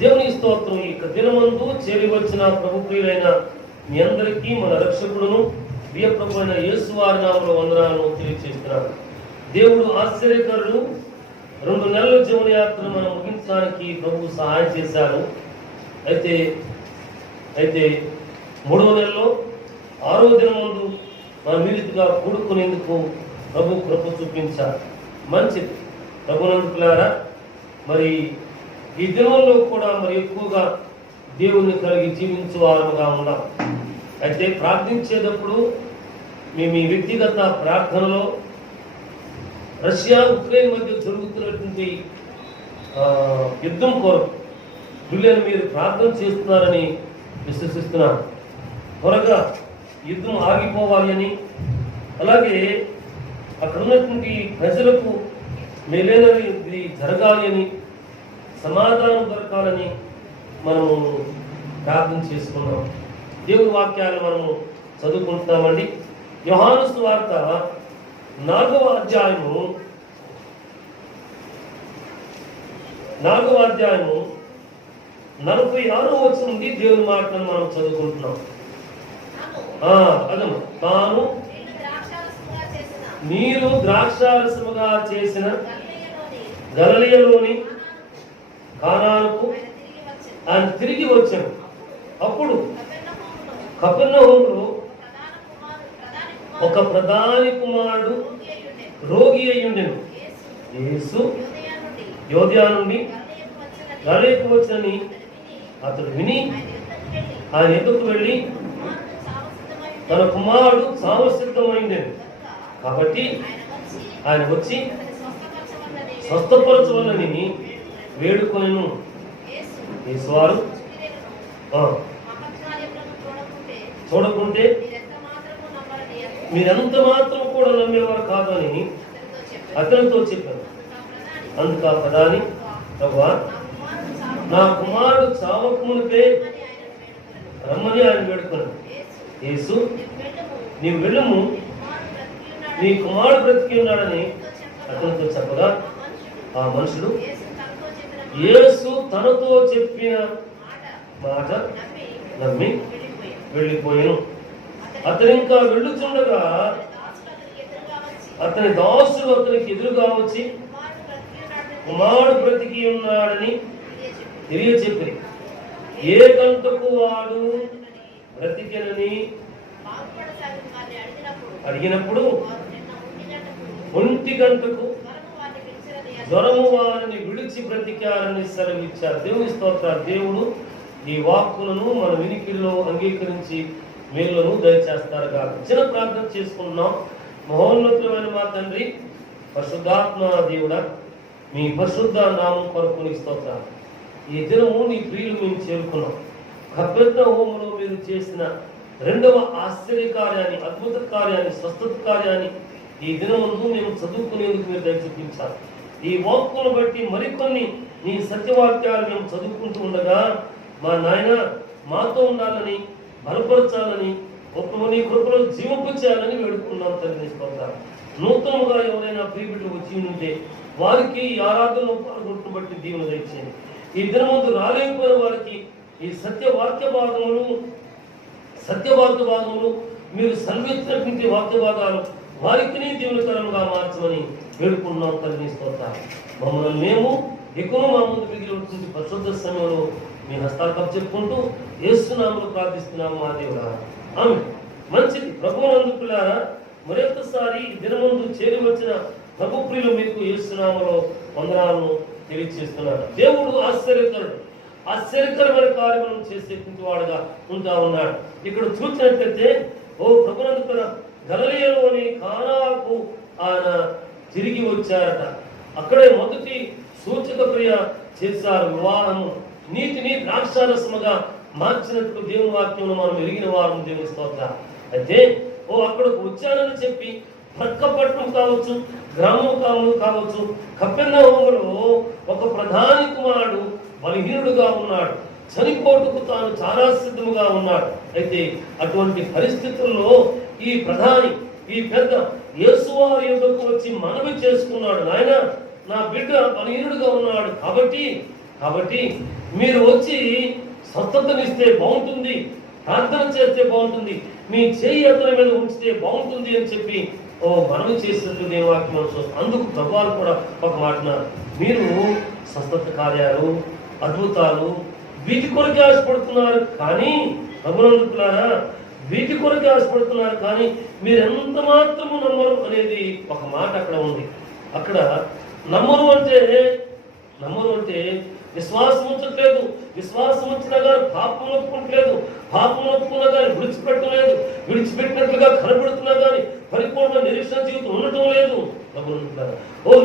దేవుని స్తోత్రం. ఈ దినమందు చేరి వచ్చిన ప్రభు ప్రియులైన మీ అందరికీ మన రక్షకుడును ప్రియ ప్రభు అయిన యేసు వారి నామములో వందనాలను తెలియజేస్తున్నాను. దేవుడు ఆశ్చర్యకరుడు. 2 నెలల జీవనయాత్రను మనం ముగించడానికి ప్రభు సహాయం చేశారు. అయితే 3వ నెలలో 6వ దినమందు మన మీరుగా కూడుకునేందుకు ప్రభు కృప చూపించారు. మంచిది ప్రభునందుకులారా. మరి ఈ దినంలో కూడా మరి ఎక్కువగా దేవుని కలిగి జీవించే వారముగా ఉన్నాం. అయితే ప్రార్థించేటప్పుడు మేము ఈ వ్యక్తిగత ప్రార్థనలో రష్యా ఉక్రెయిన్ మధ్య జరుగుతున్నటువంటి యుద్ధం కొరకు వీళ్ళని మీరు ప్రార్థన చేస్తున్నారని విశ్వసిస్తున్నాను. త్వరగా యుద్ధం ఆగిపోవాలి అని, అలాగే అక్కడ ఉన్నటువంటి ప్రజలకు మేలైనది జరగాలి అని, సమాధానం దొరకాలని మనము ప్రార్థన చేసుకున్నాం. దేవుని వాక్యాలు మనము చదువుకుంటున్నామండి. యోహాను సువార్త 4వ అధ్యాయము 46వ వచనం నుండి దేవుని మాటలను మనం చదువుకుంటున్నాం. అదము తాను నీరు ద్రాక్షారసముగా చేసిన గలిలయలోని కానానుకు ఆయన తిరిగి వచ్చాను. అప్పుడు కపెర్నహూములో ఒక ప్రధాని కుమారుడు రోగి అయ్యుండెను. యేసు యోధా నుండి గలిలయకు వచ్చని అతడు విని ఆయన ఎదుకు వెళ్ళి తన కుమారుడు సామసిద్ధమైండెను కాబట్టి ఆయన వచ్చి స్వస్థపరచవలని వేడుకొనెను. యేసువారు చూడకుంటే మీరెంత మాత్రం కూడా నమ్మేవారు కాదు అని అతనితో చెప్పాను. అందుకు ఆ ప్రధాని, ప్రభువా, నా కుమారుడు చావకమునిపే రమ్మని ఆయన వేడుకున్నాడు. యేసు, నీవు వెళ్ళుము, నీ కుమారుడు బ్రతికి ఉన్నాడని అతనితో చెప్పగా ఆ మనుషుడు యేసు తనతో చెప్పిన మాట నమ్మి వెళ్ళిపోయాను. అతను ఇంకా వెళ్ళుచుండగా అతని దాసులు అతనికి ఎదురుగా వచ్చి కుమారుడు బ్రతికి ఉన్నాడని తెలియచెప్పి ఏ గంటకు వాడు బ్రతికెనని అడిగినప్పుడు 1 గంటకు జ్వరము వారిని విడిచి బ్రతికారని సెలవిచ్చారు. దేవుని స్తోత్రాలు. దేవుడు ఈ వాక్కులను మన వినికిల్లో అంగీకరించి మేలులను దయచేస్తారు కాదు. చిన్న ప్రార్థన చేసుకుంటున్నాం. మహోన్నతమైన మా తండ్రి, పరిశుద్ధాత్మ దేవుడా, మీ పరిశుద్ధ నామం కొరకు నీ స్తోత్రాలు. ఈ దినము నీ ప్రియులు మేము చేరుకున్నాం. కపెర్నహూములో మీరు చేసిన 2వ ఆశ్చర్య కార్యాన్ని, అద్భుత కార్యాన్ని, స్వస్థత కార్యాన్ని ఈ దినముందు మేము చదువుకునేందుకు మీరు దయచూపించాలి. ఈ వాక్కును బట్టి మరికొన్ని నీ సత్యవాక్యాలు మేము చదువుకుంటూ ఉండగా మా నాయన మాతో ఉండాలని, బలపరచాలని, నీ కృపలో జీవించాలని వేడుకున్నాం తండ్రి. స్తోత్రాలు. నూతనంగా ఎవరైనా ప్రియబిడ్డలు వచ్చి ఉంటే వారికి ఈ ఆరాధనలో పాల్గొనడం బట్టి దీవెన దయచేయండి. ఈ దినమందు రాలేకపోయిన వారికి ఈ సత్యవాక్య భాగములు మీరు సన్వించినటువంటి వాక్య భాగాలు వారికి దీవెనకరంగా మార్చమని వేడుకున్నాం తండ్రి. స్తోత్రాలు. మమ్మల్ని మేము ఎక్కువ మా ముందు మిగిలినటువంటి పరిశుద్ధ సమయంలో మీ హస్తాలకు చెప్పుకుంటూ యేసు నామములో ప్రార్థిస్తున్నాము మా దేవుడా, ఆమేన్. మంచిది. ప్రభువునందుకులారా, మరొకసారి దినమందు చేరి వచ్చిన ప్రభు ప్రియులు మీకు యేసు నామములో వందనాలను తెలియజేస్తున్నారు. దేవుడు ఆశ్చర్యకరమైన కార్యములను చేసేటువంటి వాడుగా ఉంటా ఉన్నాడు. ఇక్కడ చూసినట్లయితే ప్రభువునందుకున్న గలిలయలోని కానాకు ఆయన తిరిగి వచ్చారట. అక్కడే మొదటి సూచక క్రియ చేశారు. వివాహము నీతిని ద్రాక్షారసముగా మార్చినట్లు దేవుని వాక్యంలో మనం ఎరిగిన వారు దేవుని స్తోత్రం. అయితే అక్కడికి వచ్చానని చెప్పి ప్రక్కపట్నం కావచ్చు, గ్రామం కావచ్చు, కపెర్నహూములో ఒక ప్రధాని కుమారుడు బలహీనుడుగా ఉన్నాడు. చనిపోటుకు తాను చాలా సిద్ధముగా ఉన్నాడు. అయితే అటువంటి పరిస్థితుల్లో ఈ ప్రధాని, ఈ పెద్ద యేసువారి యొద్దకు వచ్చి మనవి చేసుకున్నాడు. నాయన, నా బిడ్డ బలహీనుడుగా ఉన్నాడు కాబట్టి కాబట్టి మీరు వచ్చి స్వస్థతనిస్తే బాగుంటుంది, ప్రార్థన చేస్తే బాగుంటుంది, మీ చేయి అతని మీద ఉంచితే బాగుంటుంది అని చెప్పి మనవి చేసినట్లు నేను వాక్యం చూస్తాను. అందుకు ప్రభువారు కూడా ఒక మాటన్నారు, మీరు స్వస్థత కార్యాలు, అద్భుతాలు వీటి కొరకు ఆశపడుతున్నారు కానీ, ప్రభునందుకులారా వీటి కొరకు ఆశపడుతున్నారు కానీ మీరు ఎంత మాత్రము నమ్మరు అనేది ఒక మాట అక్కడ ఉంది. అక్కడ నమ్మరు అంటే విశ్వాసం ఉంచట్లేదు, విశ్వాసం ఉంచినా కానీ పాపం ఒప్పుకుంటలేదు, పాపం ఒప్పుకున్నా కానీ విడిచిపెట్టలేదు, విడిచిపెట్టినట్లుగా కనబడుతున్నా కానీ పరిపూర్ణ నిరీక్షణ జీవితం ఉండటం లేదు.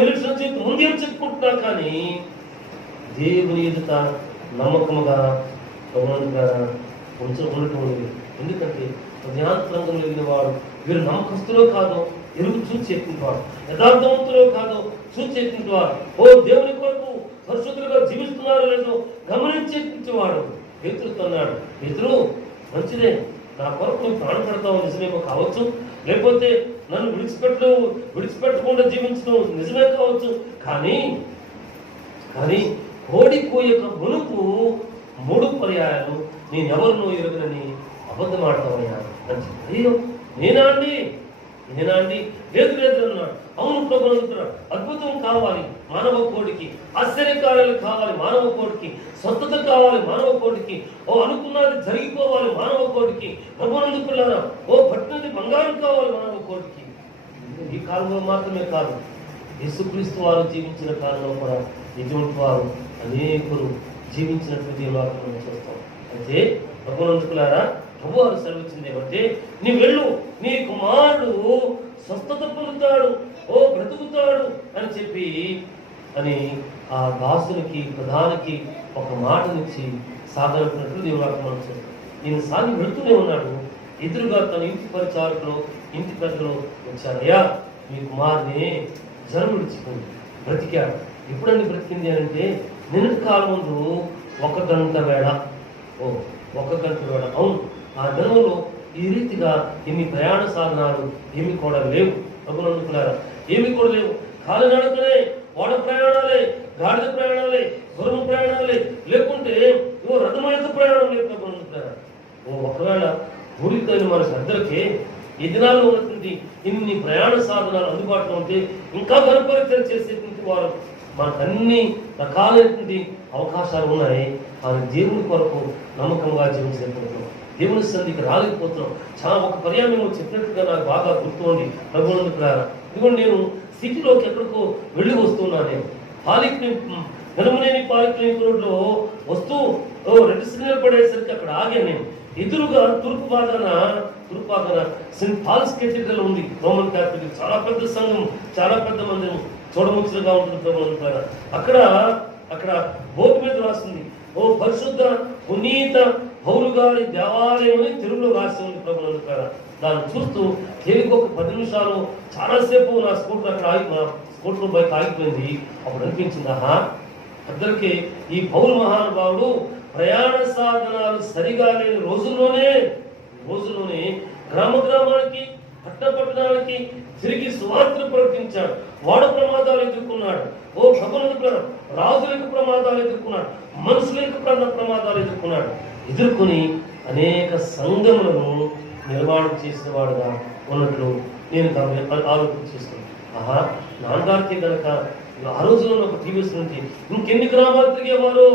నిరీక్షణ జీవితం ఉంది అని చెప్పుకుంటున్నా కానీ దేవుని ఎదుట నమ్మకముగా ఉండటం లేదు. ఎందుకంటే జ్ఞానత్రంగం కలిగిన వాడు వీరు నమ్మకస్తులో కాదో ఎరుగు చూసి చెప్పింటాడు, యథార్థవంతులో కాదో చూసి చెప్పింటాడు, దేవుని కొరకు పరిశుద్ధులుగా జీవిస్తున్నారో లేదో గమనించేవాడు. పేతురుతో అన్నాడు, పేతురు మంచిదే, నా కొరకు ప్రాణం పెడతావు నిజమేమో కావచ్చు, లేకపోతే నన్ను విడిచిపెట్టకుండా జీవించడం నిజమే కావచ్చు, కానీ కోడి కోయక మునుపు 3 పర్యాయాలు నేనెవరినో ఎరుగనని అబద్ధం ఆడతామయ్యా అని చెప్పి, అయ్యో నేనా అండి లేదు అన్నాడు. అవును ప్రభు అంటున్నాడు, అద్భుతం కావాలి మానవ కోడికి, ఆశ్చర్యకార్యాలు కావాలి మానవ కోడికి, స్వస్థత కావాలి మానవ కోడికి, అనుకున్నది జరిగిపోవాలి మానవ కోడికి, ప్రభు అందుకున్నారా పట్టినది బంగారం కావాలి మానవ కోడికి. ఈ కాలంలో మాత్రమే కాదు, యేసుక్రీస్తు వారు జీవించిన కాలంలో కూడా ఇటువంటి వారు అనేకులు జీవించినటువంటి వాక్యం చూస్తాం. అయితే ప్రభు అందుకున్నారా ప్రభు వారు సెలవిచ్చింది ఏమంటే, నీ వెళ్ళు, నీ కుమారుడు స్వస్థత పొందుతాడు, బ్రతుకుతాడు అని చెప్పి అని ఆ దాసునికి ప్రధానికి ఒక మాటనిచ్చి సాగనుకున్నట్లు దేవుడు మనం చూస్తాం. ఈయన సాగి వెళుతూనే ఉన్నాడు. ఎదురుగా తన ఇంటి పరిచారకులు, ఇంటి పెద్దలు వచ్చారు, అయ్యా మీ కుమారుని జ్వరం విడిచిపోయింది, బ్రతికాడు. ఎప్పుడని బ్రతికింది అంటే నిన్నటి కాలం ముందు 1 గంట వేళ. 1 గంట వేళ. అవును, ఆ దినంలో ఈ రీతిగా ఎన్ని ప్రయాణ సాధనాలు ఏమి కూడా లేవు. ప్రభునందుకున్నారా, ఏమి కూడా లేవు. కాలినడకనే, ఓడ ప్రయాణాలే, గాడిద ప్రయాణాలే, గుర్రం ప్రయాణాలే, లేకుంటే రథం యొక్క ప్రయాణం లేదు. ప్రభునందుకున్నారా, ఒకవేళ ఊరికైన మన శ్రద్ధలకే ఈ దినాల్లో ఉన్నటువంటి ఇన్ని ప్రయాణ సాధనాలు అందుబాటులో ఉంటే ఇంకా ఘనపరిచయం చేసేటువంటి వారు మనకు అన్ని రకాలైనటువంటి అవకాశాలు ఉన్నాయి. కానీ దేవుని కొరకు నమ్మకంగా జీవించలేకపోతున్నాం, దేవుని సన్నిధికి రాలేకపోతున్నాం. చాలా ఒక పర్యాయం చెప్పినట్టుగా నాకు బాగా గుర్తుంది. ఇదిగోండి, నేను సిటీలోకి ఎక్కడికో వెళ్ళి వస్తున్నాను. నేను వెనుమనేని పాలిక్లినిక్ రోడ్లో వస్తూ రెడ్ సిగ్నల్ పడేసరికి అక్కడ ఆగాను. నేను ఎదురుగా తూర్పు భాగాన సెయింట్ పాల్స్ కేథీడ్రల్ ఉంది, రోమన్ క్యాథలిక్, చాలా పెద్ద సంఘం, చాలా పెద్ద మందిరం, చూడముచ్చలుగా ఉంటుంది. అక్కడ బోర్డు మీద రాస్తుంది, పరిశుద్ధ పునీత పౌలు గారి దేవాలయం అని తెలుగులో రాసి ఉంది. ప్రభునందుకారా, దాన్ని చూస్తూ తేలిక ఒక 10 నిమిషాలు చాలాసేపు నా స్కూటర్ బైక్ ఆగిపోయింది. అప్పుడు అనిపించింది, అందరికీ ఈ పౌరు మహానుభావుడు ప్రయాణ సాధనాలు సరిగా లేని రోజుల్లోనే గ్రామానికి, పట్టణానికి తిరిగి సువార్త ప్రకటించాడు. వాడ ప్రమాదాలు ఎదుర్కొన్నాడు. భగవంతుడు రాజులకు ప్రమాదాలు ఎదుర్కొన్నాడు, మనుషులకు ప్రమాదాలు ఎదుర్కొని అనేక సంఘములను నిర్మాణం చేసిన వాడుగా ఉన్నట్లు నేను ఆలోచన చేస్తున్నాను. నాన్నగారికి కనుక ఆ రోజుల్లో ఒక టీవీస్ నుంచి ఇంకెన్ని గ్రామాలు తిరిగేవారో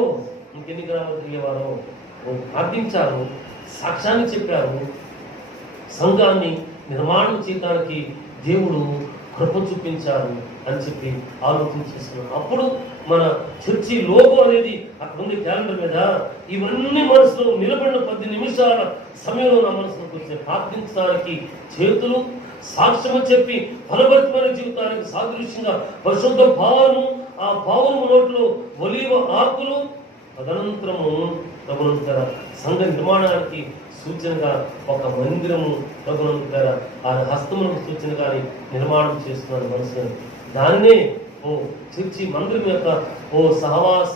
ప్రార్థించారు, సాక్ష్యాన్ని చెప్పారు, సంఘాన్ని నిర్మాణం చేయడానికి దేవుడు కృప చూపించారు అని చెప్పి ఆలోచన చేస్తున్నాను. అప్పుడు మన చర్చి లోగో అనేది అక్కడ ఉంది క్యాలెండర్ మీద. ఇవన్నీ మనసులో నిలబడిన 10 నిమిషాల సమయంలో నా మనసులోకి వచ్చే ప్రార్థించడానికి చేతులు, సాక్ష్యము చెప్పి ఫలభరితమైన జీవితానికి సాదృశ్యంగా పరిశుద్ధ భావము, ఆ భావము నోట్లో ఒలీవ ఆకులు, తదనంతరము ప్రభునంతర సంఘ నిర్మాణానికి సూచనగా ఒక మందిరము ప్రభునంతర ఆ హస్తములకు సూచనగాని నిర్మాణం చేస్తున్నారు మనసు. దాన్నే చర్చి మందిరం యొక్క సహవాస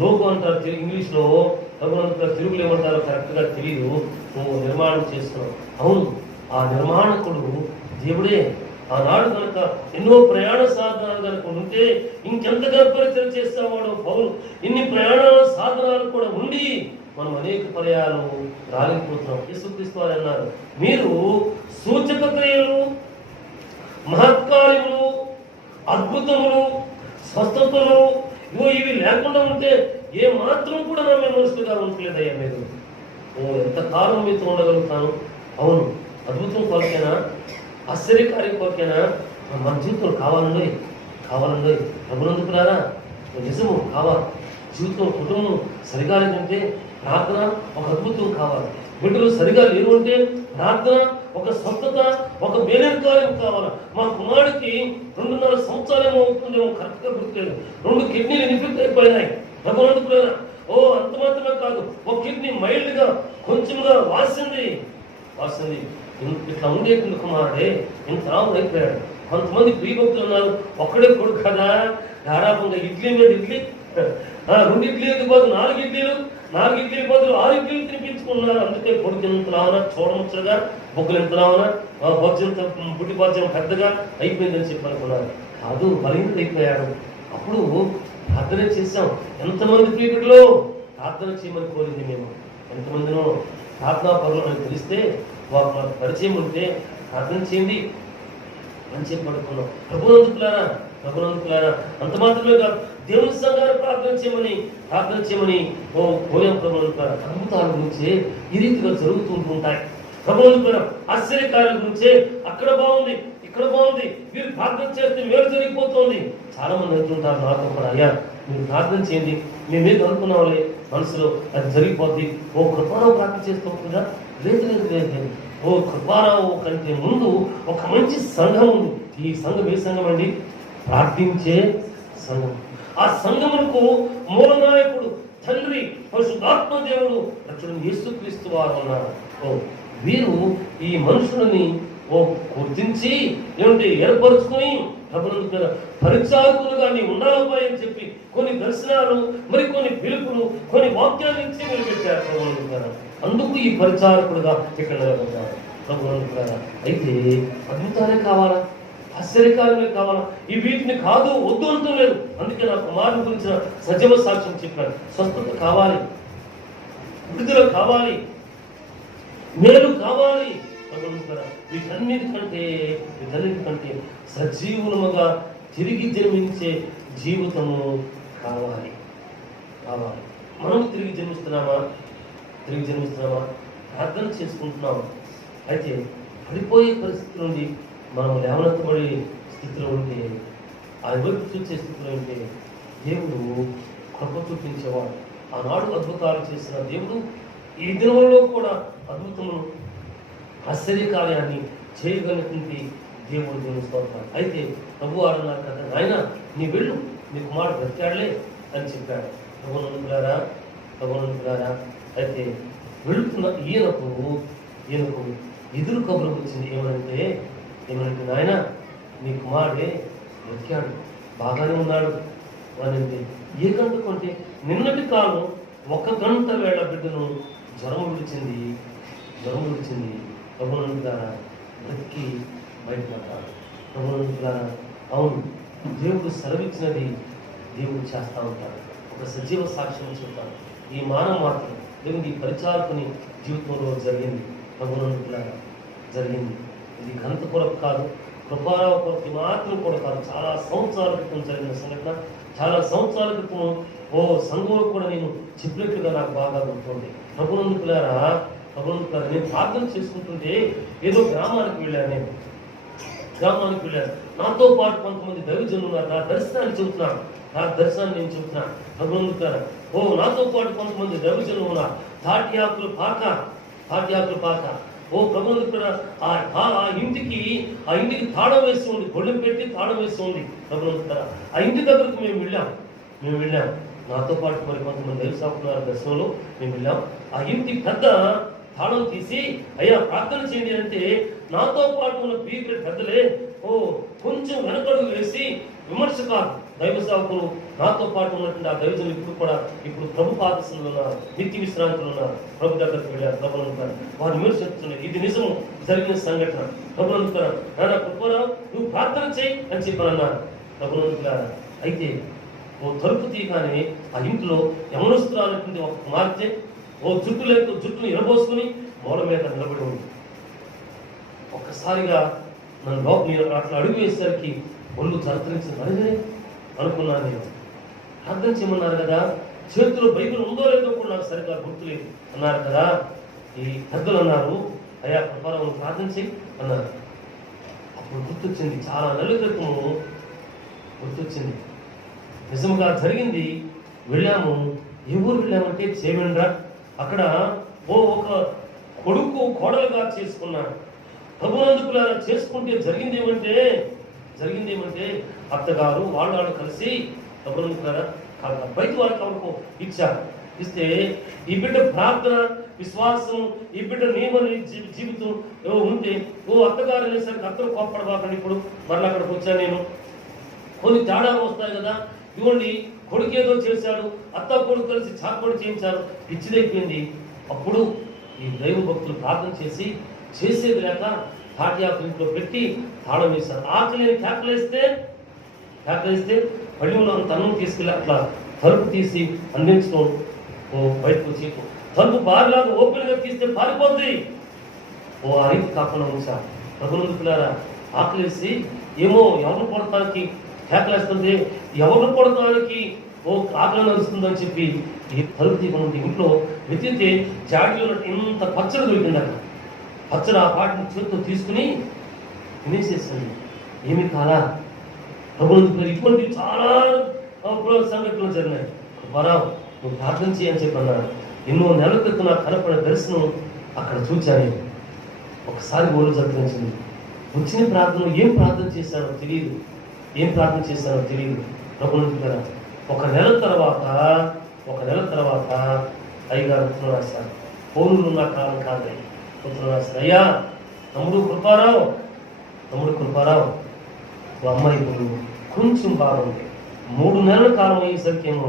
లోగో అంటారు ఇంగ్లీష్లో, ప్రభునంతర తెలుగులో ఏమంటారో కరెక్ట్గా తెలియదు. నిర్మాణం చేస్తున్నాం. అవును, ఆ నిర్మాణకుడు దేవుడే, ఆనాడు కనుక ఎన్నో ప్రయాణ సాధనాలు కనుక ఉంటే ఇంకెంతగా పరిచయం చేస్తావాడో పౌలు. ఇన్ని ప్రయాణ సాధనాలు కూడా ఉండి మనం అనేక పర్యాలు రాలిపోతున్నాం. యేసుక్రీస్తు వారు అన్నారు, మీరు సూచక క్రియలు, మహత్కార్యములు, అద్భుతములు, స్వస్థతలు ఇవి లేకుండా ఉంటే ఏ మాత్రం కూడా నమ్మే మనుషులుగా ఉండలేదయ్యా మీరు. ఎంతకాలం మీతో ఉండగలుగుతాను? అవును, అద్భుతం కొరకేనా, ఆశ్చర్యకార్యం కొరకేనా మన జీవితం కావాలండి. ప్రభునందుకున్నారా? నిజము కావాలి. జీవితం కుటుంబం సరిగా లేదంటే ప్రార్థన ఒక అద్భుతం కావాలి. బిడ్డలు సరిగా లేరు అంటే ప్రార్థన, ఒక స్వస్థత, ఒక మేలైన కార్యం కావాలి. మా కుమారుడికి 2.5 సంవత్సరాలేమో అవుతుందేమో, కరెక్ట్గా గుర్తులేదు. 2 కిడ్నీలు ఇన్ఫెక్ట్ అయిపోయినాయి. ప్రభునందుకున్నారా? అంత మాత్రమే కాదు, ఒక కిడ్నీ మైల్డ్గా కొంచెంగా వాసింది. ఇట్లా ఉండేటువంటి కుమారుడే ఇంత అయిపోయాడు. కొంతమంది ప్రియభక్తులు ఉన్నారు, ఒక్కడే కొడుకు కదా, దాదాపుగా ఇడ్లీ మీద ఇడ్లీ, 2 ఇడ్లీలకు బదులు 4 ఇడ్లీలు, 4 ఇడ్లీల బదులు 6 ఇడ్లీలు తినిపించుకున్నారు. అందుకే కొడుకు ఎంత రావనా, చూడముచ్చగా, బొగ్గులు ఎంత రావనా, బొజ్జంత బుడ్డి బొజ్జం పెద్దగా అయిపోయిందని చెప్పి అనుకున్నారు. కాదు, బలహీనత అయిపోయాడు. అప్పుడు ప్రార్థన చేశాం. ఎంతమంది ప్రియుడిలో ప్రార్థన చేయమని కోరింది మేము. ఎంతమందినో ప్రార్థనా పనులు అని తెలిస్తే వారు మాకు పరిచయం ఉంటే ప్రార్థన చేయండి అని చెప్పి అనుకున్నాం. ప్రభునందుకులారా అంత మాత్రమే కాదు, దేవుని సంఘాన్ని ప్రార్థన చేయమని పోయాం. ప్రభునందుకులారా అద్భుతాల గురించే ఈ రీతిగా జరుగుతూ ఉంటాయి. ప్రభునందుకులారా ఆశ్చర్యకార్యాల గురించే అక్కడ బాగుంది, ఇక్కడ బాగుంది, మీరు ప్రార్థన చేస్తే మేలు జరిగిపోతుంది. చాలా మంది అంటుంటారు నాతో కూడా, అయ్యా మీరు ప్రార్థన చేయండి, మేమేది అనుకున్నాంలే మనసులో అది జరిగిపోద్ది. కృపారావు ప్రార్థన చేస్తూ ఉంటుందా? లేదు. కృపారావు కంటే ముందు ఒక మంచి సంఘం ఉంది. ఈ సంఘం ఏ సంఘం అండి? ప్రార్థించే సంఘం. ఆ సంఘములకు మూలనాయకుడు తండ్రి పరిశుద్ధాత్మ దేవుడు రక్షకుడు యేసుక్రీస్తు వారు ఉన్నారు. వీరు ఈ మనుషులని గుర్తించి ఏర్పరచుకుని ప్రభునందుకున్న పరిచారకులుగా నీ ఉండాలపై అని చెప్పి కొన్ని దర్శనాలు, మరి కొన్ని పిలుపులు, కొన్ని వాక్యాలు ఇచ్చి నిలబెట్టారు ప్రభునందుకున్న. అందుకు ఈ పరిచారకులుగా ఇక్కడ నిలబడ్డారు ప్రభునందుకున్న. అయితే అద్భుతాలే కావాలా, ఆశ్చర్యకారమే కావాలా? ఈ వీటిని కాదు, వద్దు అంటూ లేదు. అందుకే నా కుమారుని గురించిన సజీవ సాక్ష్యం చెప్పాను. స్వస్థత కావాలి, విడుదల కావాలి, మేలు కావాలి. వీటన్నిటికంటే సజీవులముగా తిరిగి జన్మించే జీవితము కావాలి. మనం తిరిగి జన్మిస్తున్నామా? ప్రార్థన చేసుకుంటున్నామా? అయితే పడిపోయే పరిస్థితి నుండి మనం లేవనెత్తబడే స్థితిలో ఉంటే, ఆ వైపు చూసే స్థితిలో ఉంటే దేవుడు కృప చూపించేవాడు. ఆనాడు అద్భుతాలు చేసిన దేవుడు ఈ దినంలో కూడా అద్భుతము, ఆశ్చర్యకార్యాన్ని చేయగలిగినటువంటి దేవుడు స్తోత్రం. అయితే ప్రభు అన్నారు కదా, ఆయన నీ వెళ్ళు, నీ కుమారుడు బ్రతికాడులే అని చెప్పాడు. ప్రభునందుకులారా అయితే వెళుతున్న ఈయనకు ఎదురు కబురు వచ్చింది. ఏమనంటే నాయన నీ కుమారుడే బ్రతికాడు, బాగానే ఉన్నాడు అనంటే. ఏ గంట కొంటే నిన్నటి కాలం 1 గంట వేళ బిడ్డను జ్వరం విడిచింది. ప్రభునందుకులారా బ్రతికి బయటపడ్డాడు. ప్రభునందుకులారా అవును, దేవుడు సెలవిచ్చినది దేవుడు చేస్తూ ఉంటాడు. ఒక సజీవ సాక్ష్యం చెప్తాను. ఈ మానవ మాత్రం దేవుని ఈ పరిచారకుని జీవితంలో జరిగింది. ప్రభునందుకులారా జరిగింది. ఇది ఘనత కొరకు కాదు, కృపారావు కొరకు మాత్రం కూడా కాదు. చాలా సంవత్సరాల క్రితం జరిగిన సంఘటన. చాలా సంవత్సరాల క్రితం సంఘంలో కూడా నేను చెప్పినట్లుగా నాకు బాగా గుర్తుంది. ప్రభునందుకులారా నేను ప్రార్థన చేసుకుంటుంటే ఏదో గ్రామానికి వెళ్ళాను. నాతో పాటు కొంతమంది దైవజనులు ఉన్నారు. నా దర్శనాన్ని నేను చెబుతున్నాను. ప్రభునందుకులారా నాతో పాటు కొంతమంది దైవజనులు ఉన్నారు. తాటి ఆకులు పాక. ప్రభునందుకులారా ఆ ఇంటికి తాళం వేసి ఉంది, గొళ్ళెం పెట్టి తాళం వేసి ఉంది. ప్రభునందుకులారా ఆ ఇంటి దగ్గరకు మేము వెళ్ళాం. నాతో పాటు మరి కొంతమంది దైవసాకున్నారు దర్శనంలో మేము వెళ్ళాం. ఆ ఇంటి పెద్ద తాళం తీసి అయ్యా ప్రార్థన చేయండి అంటే, నాతో పాటు ఉన్న పీరియడ్ పెద్దలే కొంచెం వెనకడుగు వేసి, విమర్శ కాదు దైవ సేవకులు నాతో పాటు ఉన్నటువంటి ఆ దైవజనులు ఇప్పుడు ప్రభు పాదశంలో ఉన్నారు, నిత్య విశ్రాంతులు ఉన్నారు. ప్రభు దగ్గరికి వెళ్ళారు, ప్రభు అనుకున్నారు. వారు మీరు చెప్తున్నారు, ఇది నిజము, జరిగిన సంఘటన. ప్రభు అనుకున్నారు, నాన్న కృపారావు నువ్వు ప్రార్థన చేయి అని చెప్పారన్నారు. ప్రభు అనుకున్నారు. అయితే ఓ తలుపు తీయగానే ఆ ఇంట్లో యమనస్తురాలటువంటి ఒక కుమార్తె జుట్టును ఎరబోసుకుని మూల మీద నిలబడి ఉంది. ఒక్కసారిగా నేను అట్లా అడుగు వేసేసరికి ఒళ్ళు చరిత్రించింది. అడిగే అనుకున్నాను. నేను ప్రార్థన చేయమన్నారు కదా, చేతిలో బైబిల్ ఉందో లేదో కూడా నాకు సరిగ్గా గుర్తులేదు అన్నారు కదా. ఈ పెద్దలు అన్నారు, అయ్యా కృపారావు ప్రార్థన చేయి అన్నారు. అప్పుడు గుర్తొచ్చింది, చాలా నెలల క్రితము గుర్తొచ్చింది. నిజంగా జరిగింది. వెళ్ళాము. ఏ ఊరు వెళ్ళామంటే చేమెండ్రా. అక్కడ ఒక కొడుకు కోడలుగా చేసుకున్నాడు. ప్రభునందుకులారా చేసుకుంటే జరిగిందేమంటే అత్తగారు వాళ్ళు కలిసి ప్రభునందుకులారా బయట వారికి ఎవరికి ఇచ్చారు. ఇస్తే ఈ బిడ్డ ప్రార్థన, విశ్వాసం, ఈ బిడ్డ నియమ జీవితం ఉంటే అత్తగారు అనేసరికి అత్తలు కోప్పడబాకండి. ఇప్పుడు మరలా అక్కడికి వచ్చాను నేను. కొన్ని తేడాలు వస్తాయి కదా. ఇవ్వండి, కొడుకు ఏదో చేశాడు, అత్త కొడుకు కలిసి చాపడి చేయించారు, పిచ్చిదైపోయింది. అప్పుడు ఈ దైవ భక్తులు ప్రార్థన చేసేది లేక తాటియాకు ఇంట్లో పెట్టి తాళం వేశారు. ఆకలి కేకలేస్తే పడిలో అంత అన్నం తీసుకెళ్ళి అట్లా తలుపు తీసి అందించడం బయటకు వచ్చి తలుపు బారిలాగా ఓపెన్గా తీస్తే పారిపోద్ది. ఆ రీతి కాకుండా ఉంచా. ప్రభునందుకులారా ఆకలేసి ఏమో ఎవరు పడటానికి కేకలేస్తుంది, ఎవరు పడటానికి ఆకలి నడుస్తుందని చెప్పి తలుపు తీయకుండా ఇంట్లో వెతికితే జాడీలో ఇంత పచ్చడి దొరికింది. అక్కడ పచ్చడి ఆ పాటిని చేతితో తీసుకుని తినేసేసింది. ఏమి కాదా ప్రభునందుకులారా, ఇటువంటి చాలా సంఘటనలు జరిగినాయి. వరావు నువ్వు ప్రార్థన చేయని చెప్పి అన్నారు. ఎన్నో నెలల క్రితం నాకు కనపడిన దర్శనం అక్కడ చూచాను. ఒకసారి ఓళ్ళు జరిగించింది. వచ్చిన ప్రార్థన ఏం ప్రార్థన చేశానో తెలియదు. ప్రభునందుకులారా ఒక నెల తర్వాత అయ్యగారు ఉత్తరం రాశారు. ఫోన్లు ఉన్న కాలం కాదు, ఉత్తరం రాశారు. అయ్యా తమ్ముడు కృపారావు అమ్మాయి ఇప్పుడు కొంచెం బాగుంది. 3 నెలల కాలం అయ్యేసరికి ఏమో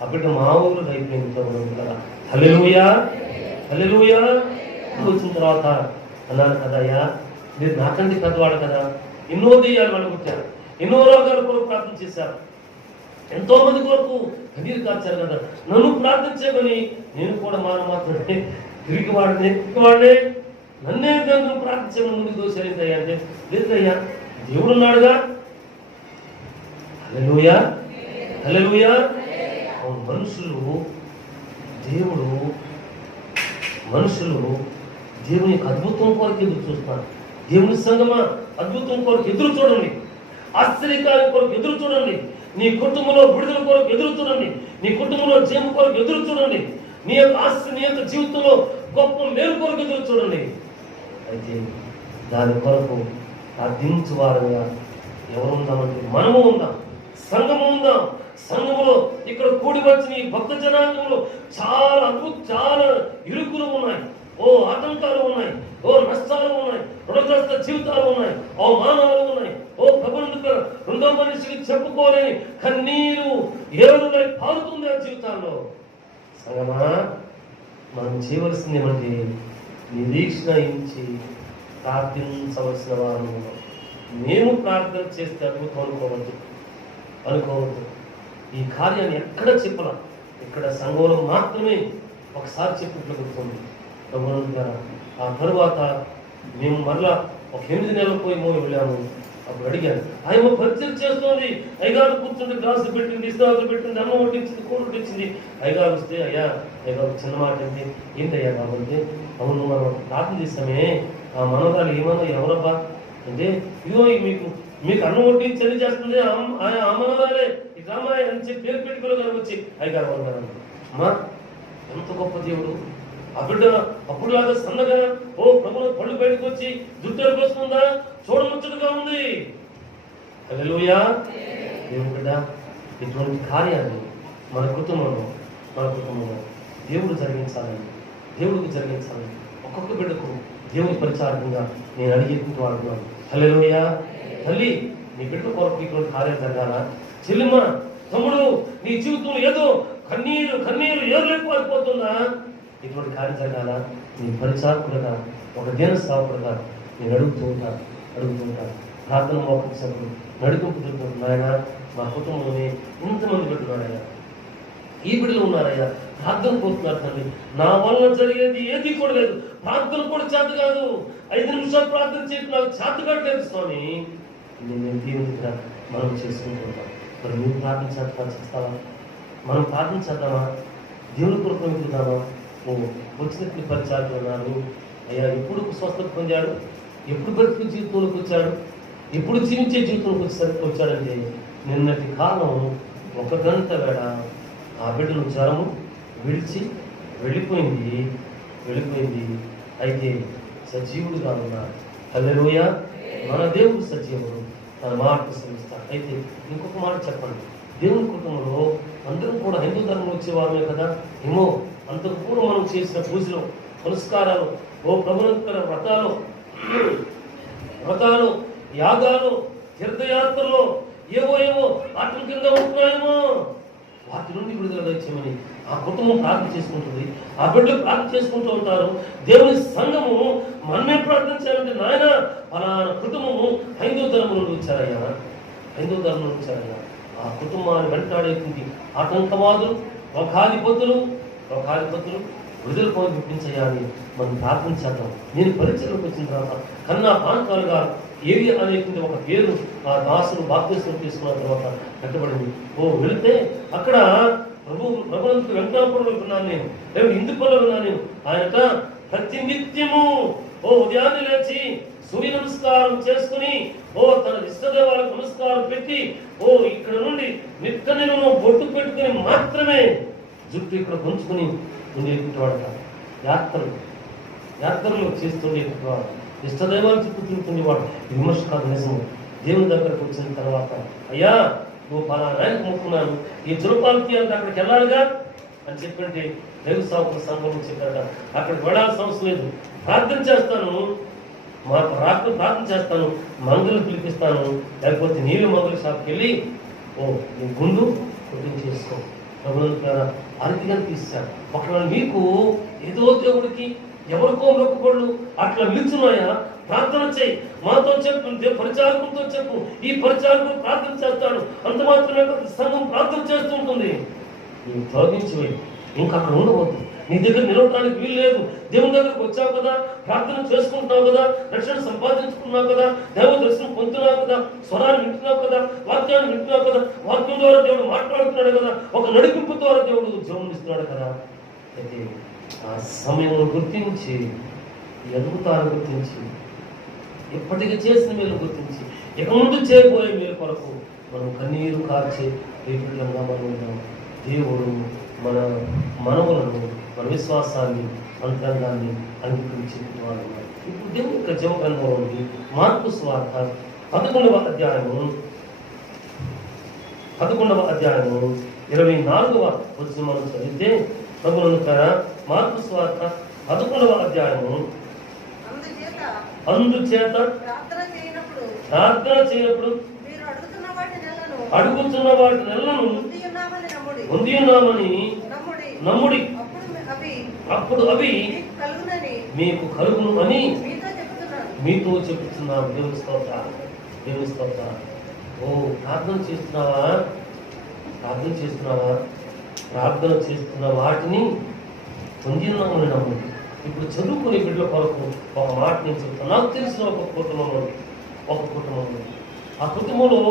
ఆ బిడ్డ మా ఊరు అయిపోయింది. ప్రభునందుకులారా హల్లెలూయా. వచ్చిన తర్వాత అన్నాను కదా, అయ్యా మీరు నాకంటే పెద్దవాడు కదా, ఎన్నో దెయ్యాలు అడుగుతారు, ఎన్నో రోగాల కొరకు ప్రార్థన చేశారు, ఎంతో మంది కొరకు కన్నీరు కాచారు కదా, నన్ను ప్రార్థించమని నేను కూడా మాత్రమే తిరిగి వాడినే నన్నే దేవుని ప్రార్థించమని ముందుకు దోషాలిందయ్యా అంటే, లేదయ్యా దేవుడు ఉన్నాడుగా. హల్లెలూయా. మనుషులు దేవుని యొక్క అద్భుతం కొరకు ఎదురు చూస్తున్నారు. దేవుని సంగమా అద్భుతం కొరకు ఎదురు చూడండి, ఆశ్చర్యకార్యం కొరకు ఎదురు చూడండి, నీ కుటుంబంలో విడుదల కొరకు ఎదురు చూడండి, నీ కుటుంబంలో జయం కొరకు ఎదురు చూడండి, నీ యొక్క ఆస్తి, నీ యొక్క జీవితంలో గొప్ప మేలు కొరకు ఎదురు చూడండి. అయితే దాని కొరకు ప్రార్థించు వారంగా ఎవరు ఉందామంటే మనము ఉందాం, సంఘము ఉందాం. సంఘములో ఇక్కడ కూడి వచ్చిన ఈ భక్త జనాంగంలో చాలా ఇరుకులు ఉన్నాయి, ఆటంకాలు ఉన్నాయి, నష్టాలు ఉన్నాయి, రుణగ్రస్త జీవితాలు ఉన్నాయి, మానవాలు ఉన్నాయి. ప్రభునందుకు రెండో మనిషికి చెప్పుకోలేని కన్నీరు ఏడులై పారుతుంది ఆ జీవితాల్లో. సంగమా మనం చేయవలసింది ఏమంటే నిరీక్షణ ఇచ్చి ప్రార్థించవలసిన వారు. మేము ప్రార్థన చేస్తే అద్భుతం అనుకోవద్దు. ఈ కార్యాన్ని ఎక్కడ చెప్పలా, ఇక్కడ సంఘంలో మాత్రమే ఒకసారి చెప్పినట్లు గుర్తుంది. ఆ తరువాత మేము మరలా ఒక 8 నెలలు పోయి వెళ్ళాము. అప్పుడు అడిగాను, ఆయన పరిచయం చేస్తుంది. అయ్యగారు కూర్చుంటే గ్లాసు పెట్టింది, ఇస్తాలు పెట్టింది, అన్నం వడ్డించింది, కూర వడ్డించింది. అయ్యగారు వస్తే అయ్యగారు చిన్న మాట ఏంటయ్యా కాబట్టి, అవును మనం ప్రార్థన చేస్తామే, ఆ మనవరాలు ఏమన్నా ఎవరబ్బా అంటే, ఇదిగో మీకు అన్నం వడ్డించి చలి చేస్తుంది ఆ మనవరాలే ఇట్లా అమ్మాయి అని చెప్పి పేరు పెట్టుకోగలం వచ్చి అయ్యగారు అన్నారు. అమ్మా ఎంత గొప్ప దేవుడు! ఆ బిడ్డ అప్పుడులాగా సన్నగా ప్రభుత్వ పళ్ళు బయటకు వచ్చి జుట్టు పోస్తుందా, చూడముచ్చటగా ఉంది. హల్లెలూయా. దేవుడు బిడ్డ ఇటువంటి కార్యాన్ని మన కుటుంబంలో దేవుడికి జరిగించాలని ఒక్కొక్క బిడ్డకు దేవుని పరిచారకంగా నేను అడిగేటువంటి వాడుతున్నాను. హల్లెలూయా. తల్లి నీ బిడ్డ కొరకు ఇటువంటి కార్యాలు జరగాల, చెల్లిమ, తమ్ముడు, నీ జీవితంలో ఏదో కన్నీరు ఏర్లేకపోతుందా? ఇటువంటి కార్యం జరగాల నీ పరిచారకుడుగా, ఒక దీన సేవకుడుగా నేను అడుగుతూ ఉంటాను. ప్రార్థన మోకరించినప్పుడు నడుపుతుంటాను. నాయన, మా కుటుంబంలోనే ఇంతమంది పెట్టున్నాడయ్యా, ఈ బిడ్డలు ఉన్నారయ్యా, ప్రార్థన పోతున్నారు తండ్రి, నా వల్ల జరిగేది ఏది కూడా లేదు, ప్రార్థన కూడా చేత కాదు, 5 నిమిషాలు ప్రార్థన చేయడం నాకు చేత కావట్లేదు స్వామి. నేను దేవునిగా మనం చేసుకుంటూ ఉంటాం. మరి నువ్వు చేస్తావా? మనం ప్రార్థించేద్దామా? దేవుని కొరకు వెళ్తున్నామా? వచ్చినట్లు పరిచయాలు ఉన్నారు అయ్యా, ఎప్పుడు స్వస్థత పొందాడు, ఎప్పుడు బ్రతుకు జీవితంలోకి వచ్చాడు, ఎప్పుడు జీవించే జీవితంలోకి వచ్చాడంటే నిన్నటి కాలం 1 గంట వేళ ఆ బిడ్డను జ్వరము విడిచి వెళ్ళిపోయింది. అయితే సజీవుడుగా ఉన్నారు. హల్లెలూయా. మన దేవుడు సజీవుడు, తన మాటకు శ్రమిస్తాడు. అయితే ఇంకొక మాట చెప్పండి, దేవుని కుటుంబంలో అందరం కూడా హిందూ ధర్మం వచ్చేవాళ్ళమే కదా. ఏమో అంతకు పూర్వం మనం చేసిన పూజలు, పురస్కారాలు, ప్రభుత్వ వ్రతాలు, యాగాలు, తీర్థయాత్రలు ఏవో ఆటంకంగా ఉంటున్నాయేమో, వాటి నుండి విడుదల తెచ్చామని ఆ కుటుంబం ప్రార్థన చేసుకుంటుంది, ఆ బిడ్డలు ప్రార్థన చేసుకుంటూ ఉంటారు. దేవుని సంఘము మనమే ప్రార్థన చేయాలంటే, నాయన ఫలానా కుటుంబము హైందవ ధర్మం నుండి వచ్చారయ్యా, ఆ కుటుంబాన్ని వెంటాడేటువంటి ఆటంకవాదులు, లోకాధిపతులు విడుదల పంపించాయని మనం ప్రార్థన చేద్దాం. నేను పరిచయలోకి వచ్చిన తర్వాత కన్నా ప్రాంతాలుగా ఏరియా అనేటువంటి ఒక పేరు ఆ దాసులు బాప్తిస్మం తీసుకున్న తర్వాత పెట్టబడింది. వెళితే అక్కడ ప్రభుత్వ వెంకటాపురంలో విన్నాను నేను, ఇందుపల్లిలో విన్నాను నేను. ఆయన ప్రతి నిత్యము ఉదయాన్నే లేచి సూర్య నమస్కారం చేసుకుని తన ఇష్టదేవాలకు నమస్కారం పెట్టి ఇక్కడ నుండి నిత్యను బొట్టు పెట్టుకుని మాత్రమే జుట్టు ఇక్కడ పంచుకుని ఉండేటువంటి వాడట. యాత్రలు చేస్తుండేటువంటి వాడు, ఇష్టదైవాలు చుట్టూ తిరుగుతుండేవాడు. విమర్శ కాదు, నిజము. దేవుని దగ్గరకు వచ్చిన తర్వాత, అయ్యా నువ్వు పలానాయకు మొక్కున్నాను, ఈ జులపాలకి అంటే అక్కడికి వెళ్ళాలిగా అని చెప్పంటే దైవ సాగుల సంఘం చెప్పారట. అక్కడికి వెళ్ళాల్సిన అవసరం లేదు, ప్రార్థన చేస్తాను, మంగళం పిలిపిస్తాను, లేకపోతే నీవే మంగళ షాప్కి వెళ్ళి నీ గుండు కుట్టింగ్ చేసుకో. అరటిగా తీశాడు. ఒకవేళ మీకు ఏదో దేవుడికి ఎవరికో మొక్కుబడులు అట్లా నిల్చున్నాయా, ప్రార్థన చేయి, మాతో చెప్పు, పరిచారకులతో చెప్పు, ఈ పరిచారకులు ప్రార్థన చేస్తాడు. అంత మాత్రమే సంఘం ప్రార్థన చేస్తూ ఉంటుంది. నువ్వు తొలగించిపోయి ఇంకా అక్కడ ఉండవద్దు, నీ దగ్గర నిలవడానికి వీలు లేదు. దేవుని దగ్గరకు వచ్చావు కదా, ప్రార్థన చేసుకుంటున్నావు కదా, రక్షణ సంపాదించుకున్నావు కదా, దైవ దర్శనం పొందుతున్నావు కదా, స్వరాన్ని వింటున్నావు కదా, వాక్యాన్ని వింటున్నావు కదా, వాక్యం ద్వారా దేవుడు మాట్లాడుతున్నాడు కదా, ఒక నడిపింపు ద్వారా దేవుడు జీవనిస్తున్నాడు కదా. అయితే ఆ సమయం గుర్తించి, ఎదుగుతాను గుర్తించి, ఇప్పటికీ చేసిన మేలు గుర్తించి, ఇక ముందు చేయబోయే మేలు కొరకు మనం కన్నీరు కార్చే రీతిగా మనం ఉన్నాం. దేవుడు మన మనవులను, మన విశ్వాసాన్ని, అంతరంగాన్ని అంగీకరించే వాళ్ళు. ఇప్పుడు దేవుని యొక్క జీవ గ్రంథంలో ఉంది మార్కు సువార్త 11వ అధ్యాయము 24వ వచనం మనం చదివితే, మార్కు సువార్త 11వ అధ్యాయము, అందుచేత ప్రార్థన చేయనప్పుడు అడుగుతున్న వాటి నెలను ఉంది ఉన్నామని నమ్ముడి, అప్పుడు అవి మీకు కలుగును అని మీతో చెప్తున్నాను. దేవుని స్తోత్రం. ప్రార్థన చేస్తున్న వాటిని పొంది ఉన్నామని నమ్ముడి. ఇప్పుడు చదువుకునే బిడ్డల కొరకు ఒక మాట నేను చెప్తాను. నాకు తెలిసిన ఒక కుటుంబంలో ఆ కుటుంబంలో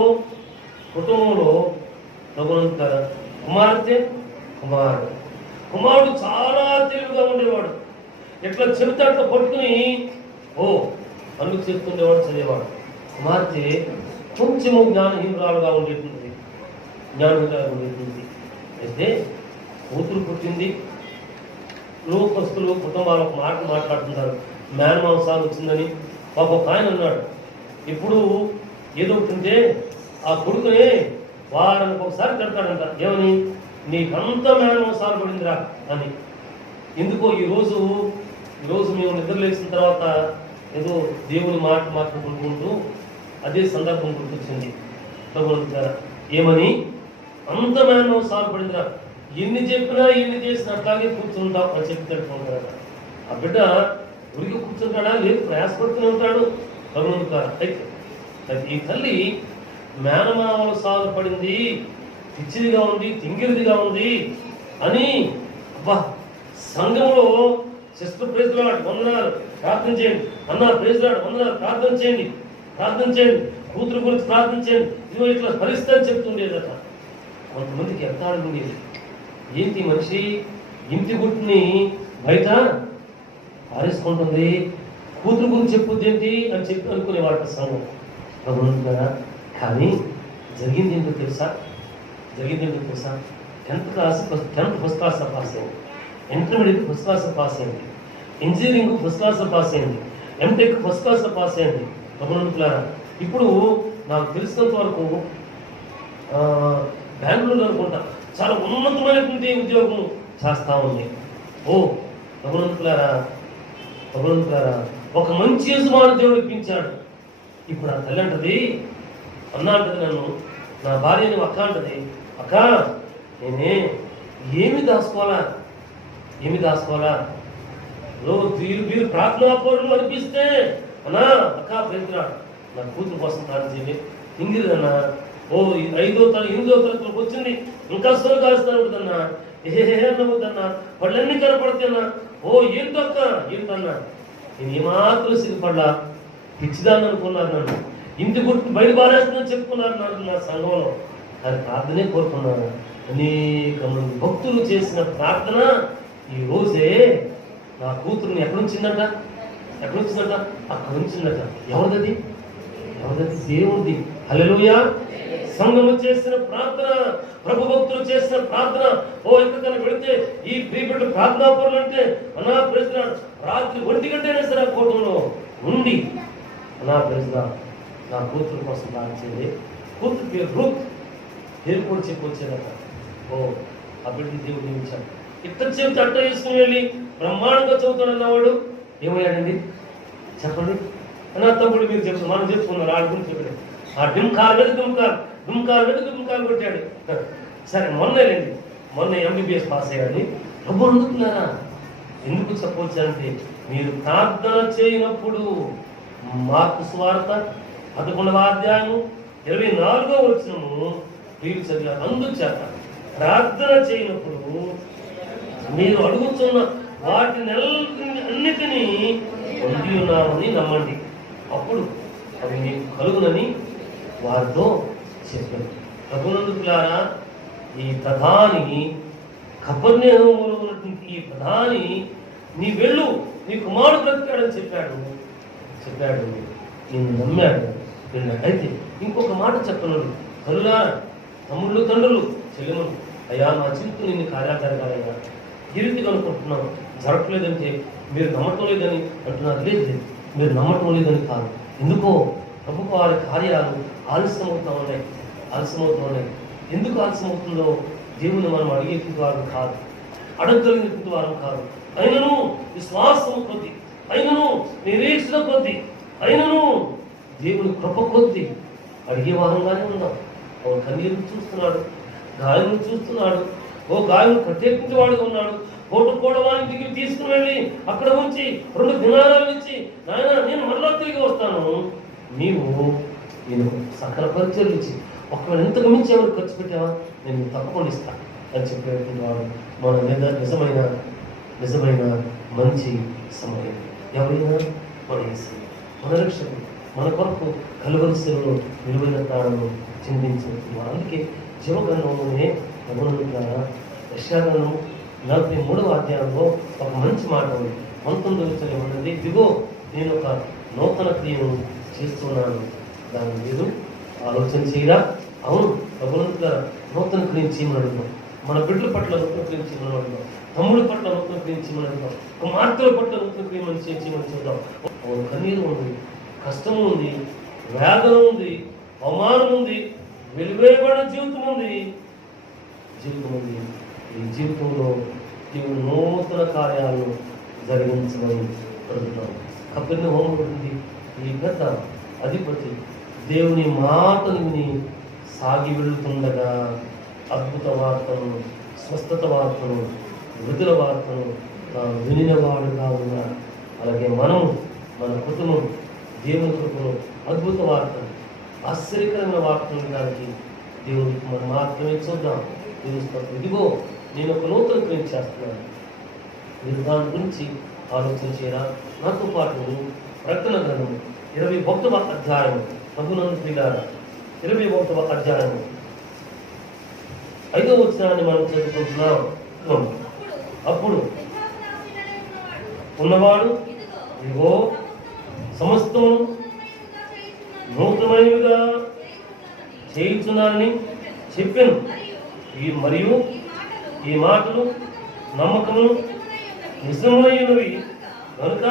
ప్రభునంత కుమారుడు చాలా తెలివిగా ఉండేవాడు. ఎట్లా చెబితే అట్లా పట్టుకుని అందుకు చెప్తుండేవాడు, చదివేవాడు. కుమార్తె కొంచెము జ్ఞానహీనురాలుగా ఉండేటుంది. అయితే కూతురు పుట్టింది. లోకస్తులు కుటుంబాలు ఒక మాట మాట్లాడుతున్నారు, మేనమాంసాలు వచ్చిందని. ఒక ఆయన అన్నాడు, ఇప్పుడు ఏదో ఉంటుంటే ఆ కొడుకునే వారానికి ఒకసారి కడతాడంట. ఏమని? నీకంతా మేనమాంసాలు పడిందిరా అని. ఎందుకో ఈరోజు మేము నిద్రలేసిన తర్వాత ఏదో దేవుని మాట్లాడుకుంటూ అదే సందర్భం గుర్తొచ్చింది. ఏమని? అంత మేనమావ సాగుపడిందిరా, ఎన్ని చెప్పినా ఎన్ని చేసినా అట్లాగే కూర్చుంటాం అని చెప్పి తెలుసుకుంటారా. ఆ బిడ్డ ఉరికి కూర్చుంటాడా? లేదు, ప్రయాసపడుతూనే ఉంటాడు. అయితే ఈ తల్లి మేనమావలు సాగుపడింది, పిచ్చిదిగా ఉంది, తింగిరిదిగా ఉంది అని అబ్బా సంఘంలో సిస్టర్ ప్రైజ్ లార్డ్ వందనాలు ప్రార్థన చేయండి, అన్న ప్రైజ్ లార్డ్ వందనాలు ప్రార్థన చేయండి, కూతురు గురించి ప్రార్థన చేయండి, ఇదిగో ఇట్లా పరిస్థితి చెప్తుండేదట. కొంతమందికి ఎంత ఉండేది, ఏంటి మనిషి ఇంటి గుట్టుని బయట పారేసుకుంటుంది, కూతురు గురించి చెప్పుద్ది ఏంటి అని చెప్పి అనుకునేవాళ్ళ సంఘం కదా. కానీ జరిగింది ఏంటో తెలుసా? 10th ఫస్ట్ క్లాస్ పాస్ అయింది, ఇంటర్మీడియట్ ఫస్ట్ క్లాస్ పాస్ అయింది, ఇంజనీరింగ్ ఫస్ట్ క్లాస్ పాస్ అయింది, ఎంటెక్ ఫస్ట్ క్లాస్ పాస్ అయింది. గమనించారా? ఇప్పుడు నాకు తెలిసినంత వరకు బెంగళూరు అనుకుంటా చాలా ఉన్నతమైనటువంటి ఉద్యోగం చేస్తా ఉంది. గమనించారా? ఒక మంచి యజమాని దేవుడు ఇప్పించాడు. ఇప్పుడు ఆ తల్లి అంటది, అన్న అంటది నన్ను, నా భార్యని అక్క అంటది, అక్క నేనే ఏమి దాచుకోవాలా మీరు ప్రార్థనా పౌరులు అనిపిస్తే అన్నా అక్క ప్రయత్నాడు నా కూతురు కోసం ప్రార్థన చేయండి. ఇంగిరిదన్నా 8వ తరగతి 8వ తరగతిలోకి వచ్చింది, ఇంకా సొలు కాలుస్తాను ఉంటుందన్నా, నవ్వుద్దన్నా, పళ్ళన్నీ కనపడుతున్నా. ఏంటక్క ఏంటన్నా, నేను ఏమాత్రం సిగ్గుపడలా, పిచ్చిదాన్ని అనుకున్నారు, నన్ను ఇంటి గుర్తు బయట బారేస్తుందని చెప్పుకున్నారు నా సంఘంలో. కానీ ప్రార్థనే కోరుకున్నాను. అనేక మంది భక్తులు చేసిన ప్రార్థన ఈ రోజే నా కూతురుని ఎక్కడి నుంచిందట, అక్కడ ఉంచిందట. ఎవరిది? దేవుడిది. హల్లెలూయా. సంఘము చేసిన ప్రార్థన, ప్రభు భక్తులు చేసిన ప్రార్థన. ఎక్కడికైనా వెళితే ఈ ప్రీపెట్టు ప్రార్థనా పనులు అంటే అన్నా ప్రెసిడెంట్ రాత్రి 1 గంటైనా సరే ఆ కోటంలో ఉండి అన్నా ప్రెసిడెంట్ నా కూతురు కోసం ప్రార్థించేది. కూతురు పేరు రూత్, పేరు కూడా చెప్పొచ్చేదట. ఆ బిడ్డకి దేవుడు నియమించాడు. ఇట్ట చెబితే అట్ట వేసుకుని వెళ్ళి బ్రహ్మాండంగా చదువుతాడన్నవాడు ఏమయ్యాడండి చెప్పండి. నా తమ్ముడు మీరు చెప్తున్నారు, మనం చెప్పుకున్నారు, వాళ్ళ గురించి చెప్పాడు. ఆ డుమ్కాల మీద కొట్టాడు. సరే మొన్న ఎంబీబీఎస్ పాస్ అయ్యాడు. డబ్బు అందుకున్నారా? ఎందుకు చెప్పవచ్చారంటే మీరు ప్రార్థన చేయనప్పుడు, మార్కు సువార్త 11వ అధ్యాయం 24వ వచనము మీరు చదివారు. అందుచేత ప్రార్థన చేయనప్పుడు మీరు అడుగుతున్న వాటిని అన్నిటినీ పొంది ఉన్నామని నమ్మండి, అప్పుడు అవి మీకు కలుగునని వారితో చెప్పారు. ప్రభునందుకులారా, ఈ ప్రధాని కపెర్నహూములో ఉన్నటువంటి ఈ ప్రధాని నీ వెళ్ళు, నీ కుమారుడు బ్రతికాడని చెప్పాడు. నేను నమ్మాడు. అయితే ఇంకొక మాట చెప్పనుడు, కరులా తమ్ముళ్ళు తండ్రులు చెల్లెములు, అయ్యా నా జీవితం నిన్ను కార్యాలు జరగాలయ్యా, ఈ రీతిగా అనుకుంటున్నాను, జరగట్లేదంటే మీరు నమ్మటం లేదని అంటున్నారు. లేదు, మీరు నమ్మటం లేదని కాదు. ఎందుకో ప్రభు వారి కార్యాలు ఆలస్యమవుతూ ఉన్నాయి. ఎందుకు ఆలస్యం అవుతుందో దేవుని మనం అడిగేటువంటి వారు కాదు, అడగగలిగినటువంటి వారు కాదు. అయినను విశ్వాసము కొద్ది, అయినను నిరీక్షణ కొద్ది, అయినను దేవుని కృప కొద్ది అడిగే వారంగానే ఉన్నాం. కన్నీరు చూస్తున్నాడు, గాయం చూస్తున్నాడు, గాయం కట్టేటువంటి వాడుగా ఉన్నాడు. కోటవాడి ఇంటికి తీసుకుని వెళ్ళి అక్కడ ఉంచి 2 దినారాలు ఇచ్చి, నాయన నేను మరలా తిరిగి వస్తాను, నేను సకల పరిచయాలు ఇచ్చి ఒకవేళ ఎంతకు మించి ఎవరు ఖర్చు పెట్టావా నేను తప్పకుండా ఇస్తాను అని చెప్పేటువంటి వాడు మన నిజమైన మంచి సమయం. ఎవరైనా మన యేసు, మన రక్షకుడు, మన కొరకు కలువరిశిలో విలువైన ప్రాణము చిందించినటువంటి వాడు. అందుకే జీవగ్రంథంలోనే ప్రభువులారా యెషయా 43వ అధ్యాయంలో ఒక మంచి మాట ఉంది. 19వ వచనం ఉన్నది, ఇదిగో నేను ఒక నూతన క్రియను చేస్తున్నాను, దాన్ని మీరు ఆలోచన చేయరా? అవును ప్రభువులారా, నూతన క్రియను చేయమని అడుగుతాం. మన బిడ్డల పట్ల నూతన క్రియను చేయమని అడుగుతాం, తమ్ముడి పట్ల నూతన క్రియను చేయమని అడుగుతాం, కుమార్తెల పట్ల నూతన క్రియను చేయమని చూద్దాం. కన్నీరు ఉంది, కష్టం ఉంది, వేదన ఉంది, అవమానం ఉంది, వెలువేయబడిన జీవితం ఉంది. ఈ జీవితంలో దేవుడు నూతన కార్యాలను జరిగించమని అడుగుతాం. కపెర్నహూము ఈ పెద్ద అధిపతి దేవుని మాటను విని సాగి వెళుతుండగా అద్భుత వార్తను, స్వస్థత వార్తను, విడుదల వార్తను వినినవాడుగా ఉన్నారు. అలాగే మనం, మన కుటుంబం దేవుని కృపను, అద్భుత వార్తను, ఆశ్చర్యకరమైన వార్తలు వినడానికి దేవుడికి మనం మాత్రమే చూద్దాం. దేవుడు ఇదిగో నేను ఒక నూతన క్రియ చేస్తున్నాను, మీరు దాని గురించి ఆలోచించేలా నాతో పాటు ప్రకటన గ్రంథం 21వ అధ్యాయం ప్రభునందు ప్రియులారా, 21వ అధ్యాయం 5వ వచనాన్ని మనం చదువుకుంటున్నాం. అప్పుడు ఉన్నవాడు ఇదిగో సమస్తము నూతనమైనవిగా చేయుచున్నానని చెప్పాను. మరియు ఈ మాటలు నమ్మకము నిజమైనవి కనుక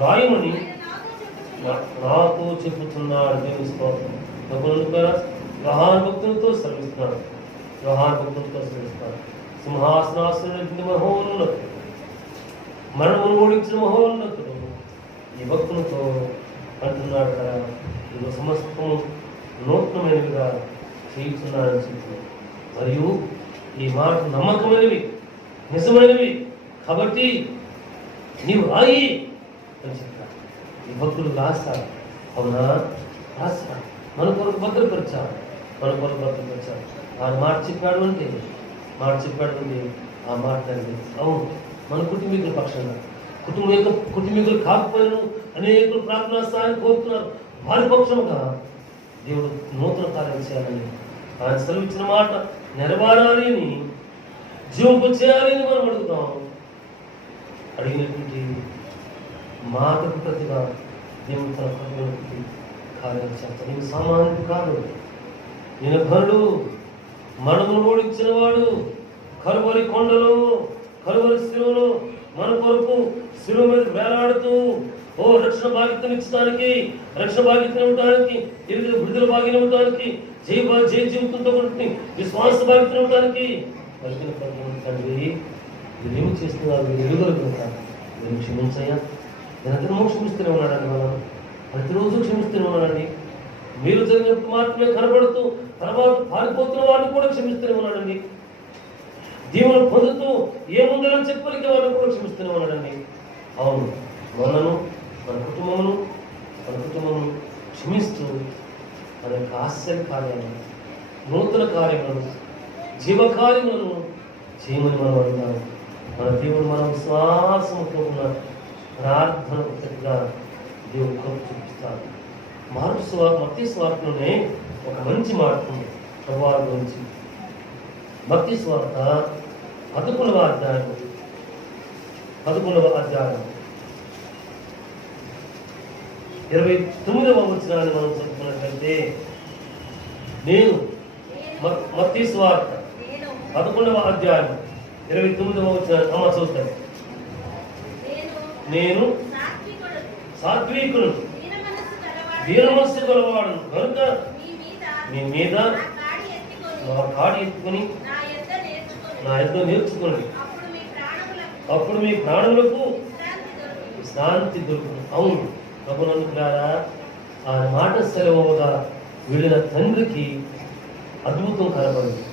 రాయమని నాతో చెప్పుతున్నాడు. దేవుని స్తోత్రం. యోహాను భక్తులతో శ్రమిస్తున్నాడు, యోహాను భక్తులతో శ్రమిస్తున్నాడు. సింహాసనాసనుడు మహోన్నతుడు, మరణమును ఓడించిన మహోన్నతుడు ఈ భక్తులతో అంటున్నాడు కదా, ఇది సమస్తము నూతనమైనవిగా చేయుచున్నాడని చెప్పి, మరియు ఈ మాట నమ్మకమైనవి, నిజమైనవి కాబట్టి నీవు రాయి అని చెప్తారు. ఈ భక్తులు రాస్తారు. అవునా, రాస్తారు. మన కొరకు భద్రపరిచారు, మన కొరకు భద్రపరిచారు. ఆ మాట చెప్పాడు అంటే ఆ మాట అనేది అవును. మన కుటుంబీకుల పక్షంగా, కుటుంబీకులు కాకపోయినా అనేకులు ప్రార్థనా స్థాయిని కోరుతున్నారు. వారి పక్షముగా దేవుడు నూతన కార్యం చేయాలని, ఆయన సెలవిచ్చిన మాట నెరవేరాలి అని, జీవింపు చేయాలి అని మనం అడుగుతాం. అడిగినటువంటి మాటకు ప్రతిగా దేవుడు తన కృపలోకి కార్యాలు చేస్తాడు. నేను సామాన్యుడు కాదు, నేను ఘనుడు, మనమును ఓడించిన వాడు. కలువరి కొండలు, కలువరి శిలువలు మన కొరకు శిలువ మీద వేలాడుతూ రక్షణ భాగ్యతను ఇచ్చడానికి, రక్షణ భాగ్యతను ఇవ్వడానికి, విడుదల భాగ్యం ఇవ్వడానికి, జయ జీవితంతో విశ్వాస భాగ్యతను ఇవ్వడానికి తండ్రి ఏమి చేస్తున్నారు, ఎదుగుదల కనుక మీరు క్షమించయ్యా. నేను అందరూ క్షమిస్తూనే ఉన్నాడండి, మనం ప్రతిరోజు క్షమిస్తూనే ఉన్నాడండి. మీరు జరిగినప్పుడు మాత్రమే కనబడుతూ తర్వాత పారిపోతున్న వారిని కూడా క్షమిస్తూనే ఉన్నాడండి. దీవును పొందుతూ ఏముందని చెప్పలికే వాళ్ళని కూడా క్షమిస్తూనే ఉన్నాడండి. అవును, మనను మన కుటుంబమును క్షమిస్తూ మన యొక్క ఆశ్చర్య కార్యాలను, నూతన కార్యములను, జీవకార్యములను చేయమని మనం అడుగుతాం. మన దేవుడు మన విశ్వాసముతో ఉన్న ప్రార్థన ప్రతిగా దేవుడు కృప చూపిస్తాడు. మత్తయి సువార్తలోనే ఒక మంచి మాట ఉంది ప్రభువారి గురించి. మత్తయి సువార్త 11వ అధ్యాయం 29వ వచనాన్ని మనం చదువుకున్నట్లయితే, నేను మత్తయి సువార్త 11వ అధ్యాయం 29వ వచనాన్ని అమ్మ చూస్తాను. నేను సాత్వికుడు, వీరమనస్సు గలవాడు కనుక మీ మీద నా కాడి ఎత్తుకొని నా యొద్ద నేర్చుకోండి, అప్పుడు మీ ప్రాణులకు శాంతి దొరుకుతుంది. అవును ప్రభునందుకులారా, ఆ మాట సెలవుగా వెళ్ళిన తండ్రికి అద్భుతం కనపడింది,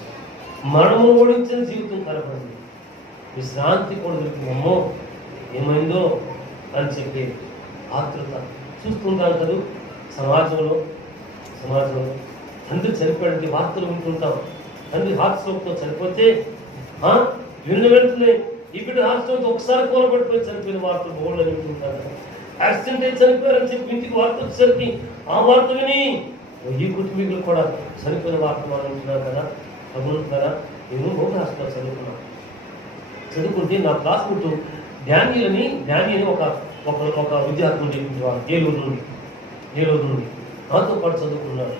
మనము ఓడించిన జీవితం కనపడింది, విశ్రాంతి కూడా దొరికింది. అమ్మో ఏమైందో అని చెప్పి ఆతృత చూస్తుంటాం కదా. సమాజంలో తండ్రి చనిపోయినటువంటి వార్తలు వింటుంటాం. తండ్రి హార్ట్ స్ట్రోక్తో చనిపోతే విన్న వెంటనే ఈ బిడ్డ హార్ట్ స్ట్రోక్ ఒకసారి కూలబడిపోయి చనిపోయిన వార్తలు బోర్డు వింటుంటారు కదా. యాక్సిడెంట్ అయి చనిపోయారని చెప్పి ఇంటికి వార్త వచ్చేసరికి ఆ వార్త విని ఈ కుటుంబీకులు కూడా చనిపోయిన వార్త వాళ్ళు వింటున్నారు కదా. కదా నేను బోర్డు హాస్పిటల్ చదువుకుంటే నా క్లాస్మేట్ డానీ అని ఒక విద్యార్థి ఉండేవాడు ఏలూరు నుండి నాతో పాటు చదువుకున్నాడు.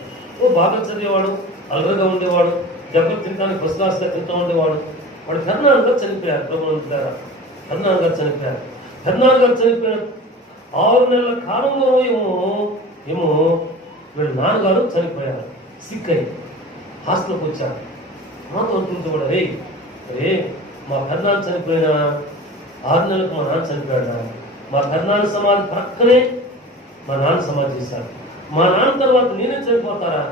బాగా చదివేవాడు, అలరగా ఉండేవాడు, దెబ్బలు తినడానికి ప్రశ్నాస్తా తింటూ ఉండేవాడు. వాడు పెద్దనాన్న గారు చనిపోయారు. ప్రభుత్వం పెద్దనాన్న గారు చనిపోయిన 6 నెలల కాలంలో ఏమో వీళ్ళ నాన్నగారు చనిపోయారు. సిక్ అయ్యి హాస్టల్కి వచ్చారు. మాతో అంటుంటే కూడా రే మా పెద్దనాన్న చనిపోయిన 6 నెలలకు మా నాన్న చనిపోయాడు. మా పెద్దనాన్న సమాధి పక్కనే మా నాన్న సమాధి చేశారు. మా నాన్న తర్వాత నేనే చనిపోతారా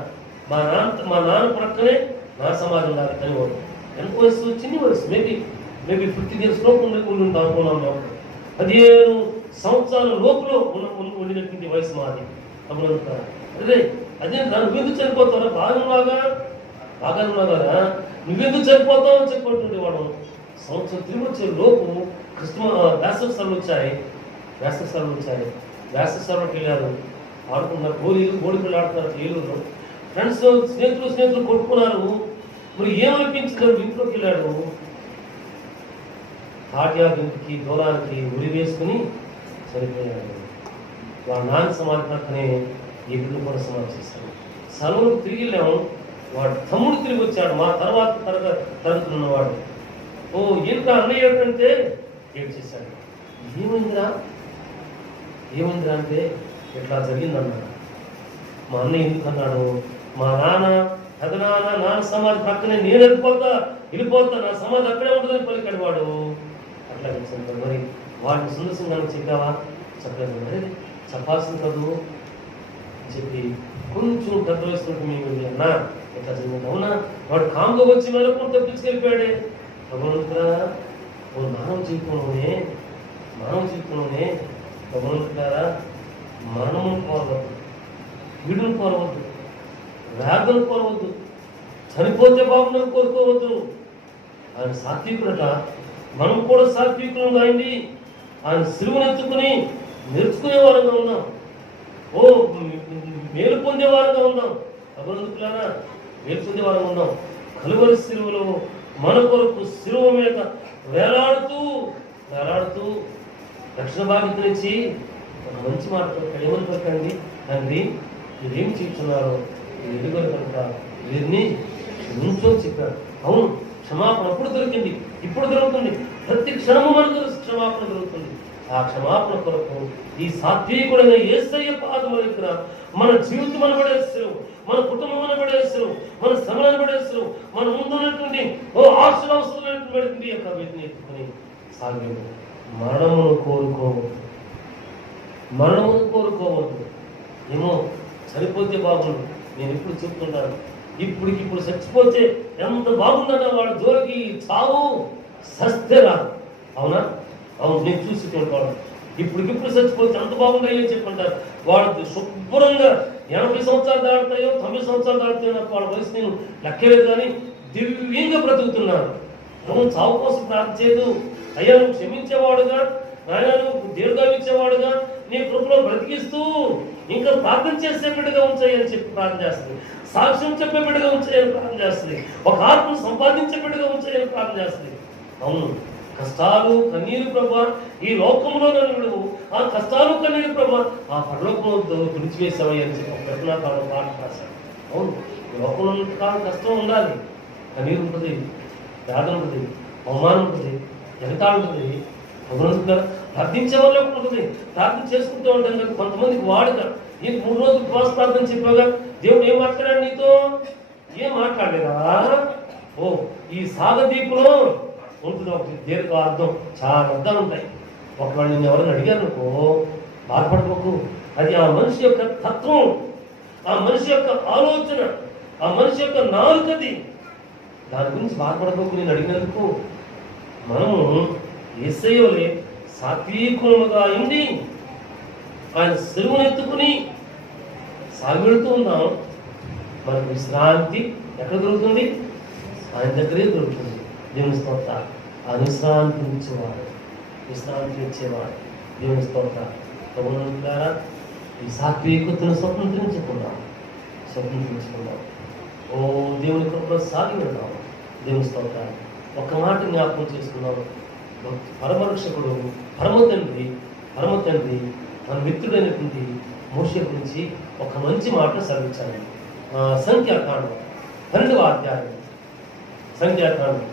మా నాన్న ప్రక్కనే నా సమాధి ఉండాలి అని వాడు. ఎంత వయసు? చిన్న వయసు, మేబీ 50 years లోపు ఉండి ఉంటాం అనుకున్నాం. 15 సంవత్సరాల లోపల ఉండినటువంటి వయసు మాది. అప్పుడు అదే నువ్వెందుకు చనిపోతావు? బాగానున్నా కదా, నువ్వెందుకు చనిపోతావు అని చెప్పుకుంటుండే వాడు. సంవత్సరం తిరిగి వచ్చే లోపు వేసవి సెలవులు వచ్చాయి. వేసవి సెలవులకు వెళ్ళారు, ఆడుకున్నారు, గోళీలు ఆడుతున్నారు ఏలూరులో. ఫ్రెండ్స్ స్నేహితులు కొట్టుకున్నారు. మరి ఏమనిపించింది? ఇంట్లోకి వెళ్ళాడు, తాట్యాగింటికి దూరానికి ఉరి వేసుకుని చనిపోయాడు. వాళ్ళ నాన్న సమాధి పక్కనే ఎదురు కూడా సమాధి చేశాడు. సెలవులకు తిరిగి వెళ్ళాము, వాడు తమ్ముడు తిరిగి వచ్చాడు, మా తర్వాత తరగతున్నవాడు. ఓ ఏంటా అన్నయ్య అంటే ఏడు చేశాడు. ఏమైందిరా అంటే ఇట్లా జరిగిందన్నాడు. మా అన్నయ్య ఎందుకు అన్నాడు? మా నాన్న సమాధి పక్కనే నేను వెళ్ళిపోతా, నా సమాధి అక్కడే ఉంటుందని పలికాడు వాడు. అట్లా చెప్తాడు. మరి వాడిని సందర్శంగా చెప్పావా? చెప్పలేదు. మరి చెప్పాల్సింది కదూ అని చెప్పి కొంచెం పెద్ద వయసుకుంటే మేము అన్నా ఎట్లా జరిగింది. అవునా? వాడు కాంగో వచ్చి మెలకు తప్పించుకెళ్ళిపోయాడే. భగవంతుడా, ఓ మానవ జీవితంలోనే భగవంతుడారా, మనము కోరవద్దు, వీడును కోరవద్దు, వేదను కోరవద్దు, చనిపోతే బాగుందని కోరుకోవద్దు. ఆయన సాత్వికుడట, మనం కూడా సాత్వికులు అయింది. ఆయన సిలువనెత్తుకుని నేర్చుకునే వారంగా ఉన్నాం. ఓ మేలు పొందే వారంగా ఉన్నాం. భగవంతులారా, మేలు పొందే వారంగా ఉన్నాం. కలువరి సిలువలో మన కొరకు శిలువ మీద వేలాడుతూ రక్షణ బాధ్యత నుంచి ఒక మంచి మాట ఏమని పలకండి, తండ్రి మీరేం చెప్తున్నారో ఎదుగురు కనుక వీరిని క్షమించని చెప్పాడు. అవును, క్షమాపణ అప్పుడు దొరికింది, ఇప్పుడు దొరుకుతుంది. ప్రతి క్షణము మనకు క్షమాపణ దొరుకుతుంది. ఆ క్షమాపణ కొరకు ఈ సాత్వికుడైన యేసయ్య పాదముల దగ్గర మన జీవితం అనబడేస్తారు, మన కుటుంబం అనబడేస్తారు, మన శ్రమలు అనబడేస్తారు, మన ముందున్నటువంటి ఆశలు అవసరమైనటువంటి యొక్క వీటిని ఎత్తుకుని సాగేది. మరణమును కోరుకోవద్దు. ఏమో చనిపోతే బాగుండు. నేను ఇప్పుడు చెప్తున్నాను, ఇప్పుడు చచ్చిపోతే ఎంత బాగుందన్నా వాడు జోలికి చావు సస్తే రాదు. అవునా? అవును, నేను చూసి చూడవాడు ఇప్పుడు చచ్చిపోతే ఎంత బాగుంటాయో అని చెప్పంటారు. వాడు శుభ్రంగా 80 సంవత్సరాలు దాటుతాయో 90 సంవత్సరాలు దాటుతాయో నాకు వాళ్ళ వయసు నేను లెక్కలేదు, కానీ దివ్యంగా బ్రతుకుతున్నాను. నువ్వు చావు కోసం ప్రార్థన చేయదు. అయ్యా నువ్వు క్షమించేవాడుగా, నాయన నువ్వు దీర్ఘాలు ఇచ్చేవాడుగా, నీ కృపలో బ్రతికిస్తూ ఇంకా ప్రార్థన చేసే బిడ్డగా ఉంచాయని చెప్పి ప్రార్థన చేస్తుంది. సాక్ష్యం చెప్పే బిడ్డగా ఉంచాయని ప్రార్థన చేస్తుంది. ఒక ఆత్మను సంపాదించే బిడ్డగా ఉంచాయని ప్రార్థన చేస్తుంది. అవును, కష్టాలు కన్నీరు ప్రభా ఈ లోకంలో నన్ను ఆ కష్టాలు కన్నీరు ప్రభా ఆ పరలోకంలో తుడిచివేసావని అని చెప్పి ప్రశ్నాకాలం పాట రాశాడు. అవును, ఈ లోకంలో కాలం కష్టం ఉండాలి, కన్నీరు ఉంటుంది, వేదన ఉంటుంది, అవమానం ఉంటుంది, ఎగతాళి ఉంటుంది. భగవంతుడు ప్రార్థించే వాళ్ళు ఉంటుంది, ప్రార్థన చేసుకుంటూ ఉంటాం. కదా కొంతమందికి వాడుగా నీకు 3 రోజులు ఉపవాస ప్రార్థన చెప్పాగా దేవుడు ఏం మాట్లాడాడు నీతో? ఏం మాట్లాడలేదా? ఓ ఈ సాగదీపులో ఉంటుంది ఒకటి దీర్ఘ అర్థం, చాలా అర్థాలు ఉంటాయి. ఒకవేళ నేను ఎవరైనా అడిగారు అనుకో, బాధపడకు. అది ఆ మనిషి యొక్క తత్వం, ఆ మనిషి యొక్క ఆలోచన, ఆ మనిషి యొక్క నాలుకది. దాని గురించి బాధపడకు. నేను అడిగినందుకు మనము యేసయ్యవలే సాత్వికులుగా అయింది ఆయన సిలువనెత్తుకుని సాగిపెడుతూ ఉన్నాం. మనకు విశ్రాంతి ఎక్కడ దొరుకుతుంది? ఆయన దగ్గరే దొరుకుతుంది. దేవుని స్తోత్ర. ఆ విశ్రాంతి ఇచ్చేవాడు దేవుని స్తోత్ర. ప్రభువులారా, ఈ సాత్వికతను స్వతంత్రించుకున్నాం. ఓ దేవుని కృపలో సాగి ఉన్నాం. దేవుని స్తోత్ర. ఒక మాట జ్ఞాపకం చేసుకున్నాం. పరమరక్షకుడు పరమ తండ్రి మన మిత్రుడైనటువంటి మోషే గురించి ఒక మంచి మాట సెలవించాలి. సంఖ్యాకాండం 12వ అధ్యాయం, సంఖ్యాకాండం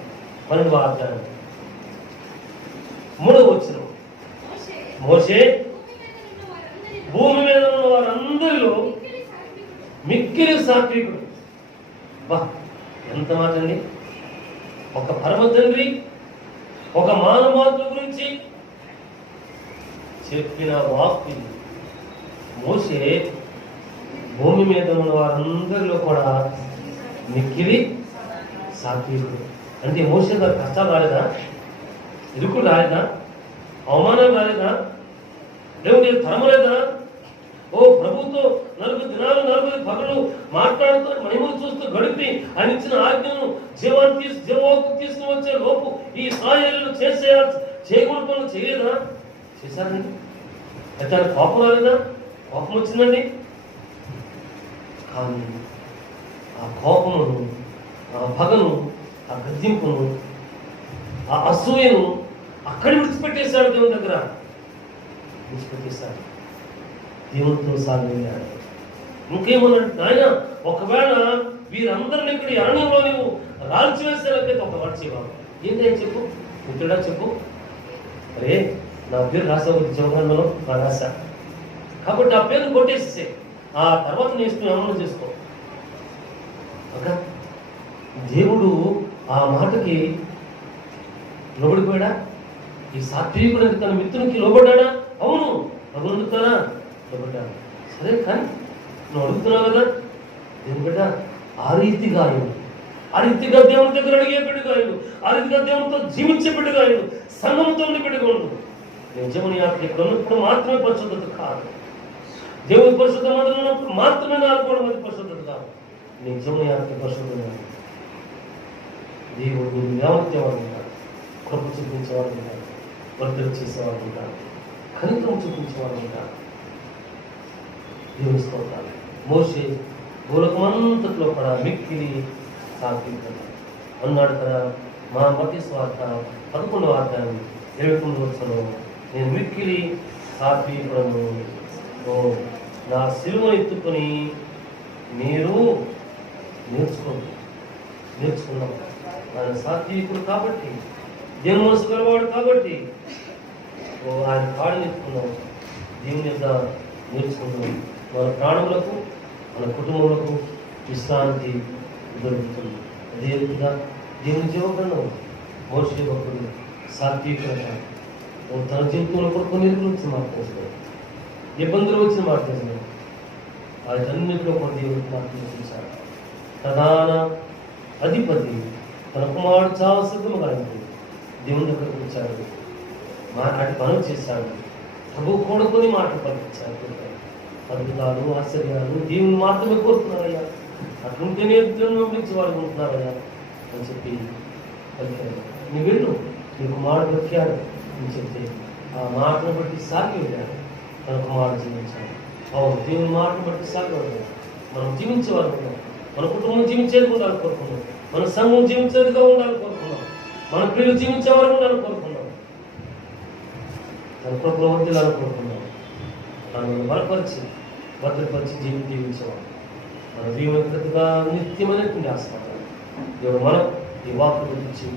12వ అధ్యాయం 3వ వచనం. మోషే భూమి మీద ఉన్న వారందరిలో మిక్కిలి సాత్వికుడు. బా, ఎంత మాట అండి! ఒక పరమ తండ్రి ఒక మానవాత్మ గురించి చెప్పిన వాక్కు. మోషే భూమి మీద ఉన్న వారందరిలో కూడా మిక్కిలి సాత్వికుడు. అంటే మోషే గారు కష్టాలు రాలేదా? ఇరుకులు రాలేదా? అవమానం రాలేదా? దేవుడి తరమలేదా? ఓ ప్రభుతో 40 దినాలు 40 పగలు మాట్లాడుతూ మహిమలు చూస్తూ గడిపి ఆయన ఇచ్చిన ఆజ్ఞను జీవాకు తీసుకుని వచ్చే లోపు ఈ ఇశ్రాయేలును చేయకూడదు పనులు చేయలేదా? చేశారండి. అయితే కోపం రాలేదా? కోపం వచ్చిందండి. కానీ ఆ కోపమును, ఆ పగను, ఆ గద్దింపును, ఆ అసూయను అక్కడ విడిచిపెట్టేశాడు. దేవుని దగ్గర విడిచిపెట్టేశాడు. దేవునితో సాగిపోయాడు. ఇంకేమన్నాడు ఆయన, ఒకవేళ వీరందరిని ఇక్కడ అరణ్యంలో నువ్వు రాల్చివేసేలాగైతే ఒక మాట చేయవాలి. ఏంటని చెప్పు, మిత్రుడా చెప్పు. అరే నా పేరు రాసావు జీవగ్రంథంలో, నా రాశా కాబట్టి ఆ పేరును కొట్టేసేసే, ఆ తర్వాత నీ ఇష్టం ఏమన్నా చేసుకో. ఓకే, దేవుడు ఆ మాటకి లోబడిపోయాడా? ఈ సాత్వికుడు తన మిత్రునికి లోబడ్డా? అవును, అడుగుతానా? లోబడ్డాడు. సరే, కానీ నువ్వు అడుగుతున్నావు కదా దేవుని బిడ్డ, ఆ రీతిగా దేవుని దగ్గర అడిగే బిడ్డగా అయ్యాడు, ఆ రీతిగా దేవునితో జీవించే బిడ్డగా అయ్యాడు, సంఘంతో ఉండే బిడ్డగా ఉండు. నిజమని ఇక్కడ ఉన్నప్పుడు మాత్రమే పరిశుద్ధత కాదు, దేవుని పరిశుద్ధ మందిరం ఉన్నప్పుడు మాత్రమే నాలుగోవడం అది పరిశుద్ధత కాదు. నిజమని పరిశుద్ధంగా దేవుడు యావత్తేవాడు ఉంటాడు, కృప చూపించేవాడు ఉంటాడు, వర్ధలు చేసేవాడు ఉంటాడు, కనికరం చూపించేవాడు ఉంటాడు. దేవుని స్తోత్రాలు. మోషే భూలోకమంతట్లో కూడా మిక్కిలి సాత్వికత అన్నాడు కదా. మా మధ్య స్వార్థ 11వ అధ్యాయం 29వ వచనంలో, నేను మిక్కిలి సాత్వికుడను, నా సిలువ ఎత్తుకొని మీరు నేర్చుకున్నాం. ఆయన సాత్వికుడు కాబట్టి, దేవుని మనసు గలవాడు కాబట్టి ఆయన కాడు నేర్చుకున్నాం, దేవుని యొక్క నేర్చుకున్నాం. మన ప్రాణములకు, మన కుటుంబములకు విశ్రాంతి దొరుకుతుంది. అదే విధంగా దేవుని జీవగ్రంథం మోషే భక్తుడు సాత్వికుడు తన జీవితంలో కూడా కొన్ని గురించి మాట్లాడుతున్నాడు, ఇబ్బందులు వచ్చిన మాట్లాడుతున్నాడు. వాటన్నిటిలో కూడా దేవుడికి మాట్లాడుతున్నాడు. ప్రధాన అధిపతి తన కుమారుడు చాలా సిద్ధముగా దేవుని దగ్గరకు వచ్చాడు, మాట్లాడి పనులు చేశాడు, ప్రభు కూడుకొని మాటలు పంపించాడు. అద్భుతాలు, ఆశ్చర్యాలు దేవుని మాత్రమే కోరుతున్నారయ్యా, అట్లుంటేనే దేవుని పంపించి వారు ఉంటున్నారయ్యా అని చెప్పి పలికాడు. నీ వెళ్ళు, నీ కుమారుడు బతికాడు అని చెప్తే ఆ మాటను బట్టి సాగి వెళ్ళాడు, తన కుమారుడు జీవించాడు. అవును, దేవుని మాటను బట్టి సాగి వెళ్ళాడు. మనం జీవించేవారు ఉన్నాం, మన కుటుంబం జీవించేది ఉండాలని కోరుకున్నాం, మన సంఘం జీవించేదిగా ఉండాలని కోరుకున్నాం, మన పిల్లలు జీవించేవారు ఉండాలని కోరుకున్నాం, తన కృపలో వర్ధిల్లాలని కోరుకున్నాం. తనను బలపరిచి భద్రపరిచి జీవించేవాడు. మన జీవనకృతిగా నిత్యమైనటువంటి ఆస్పత్రి దేవుడు మనం ఈ వాక్కు గురించి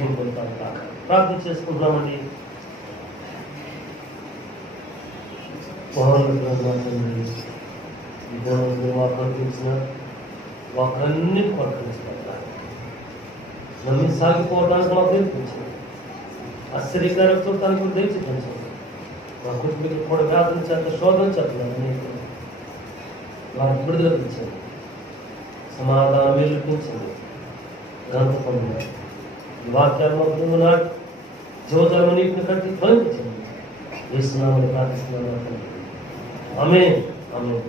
ఏం పొందుతాం కాక ప్రార్థన చేసుకుంటున్నామండి. వాకు అనిపించిన వాకన్నిటి పట్టుకుంటున్నారు, నమ్మి సాగిపోవడానికి మాకు నేర్పించింది, ఆశ్చర్యకారం చూడటానికి కూడా దయచేపించండి. మా కుటుంబీకులు కూడా వ్యాధుల చేత శోధన చేస్తున్నారు, వారికి విడుదల ఇచ్చింది, సమాధానం వెలుపించింది, గ్రంథ పొందినారు. ఈ వాక్యాలు మాకు నాటి జీవజాలను నీటిని కట్టి ఫలించింది. వేస్తున్నామని ప్రార్థిస్తున్నాను. ఆమేన్, ఆమేన్.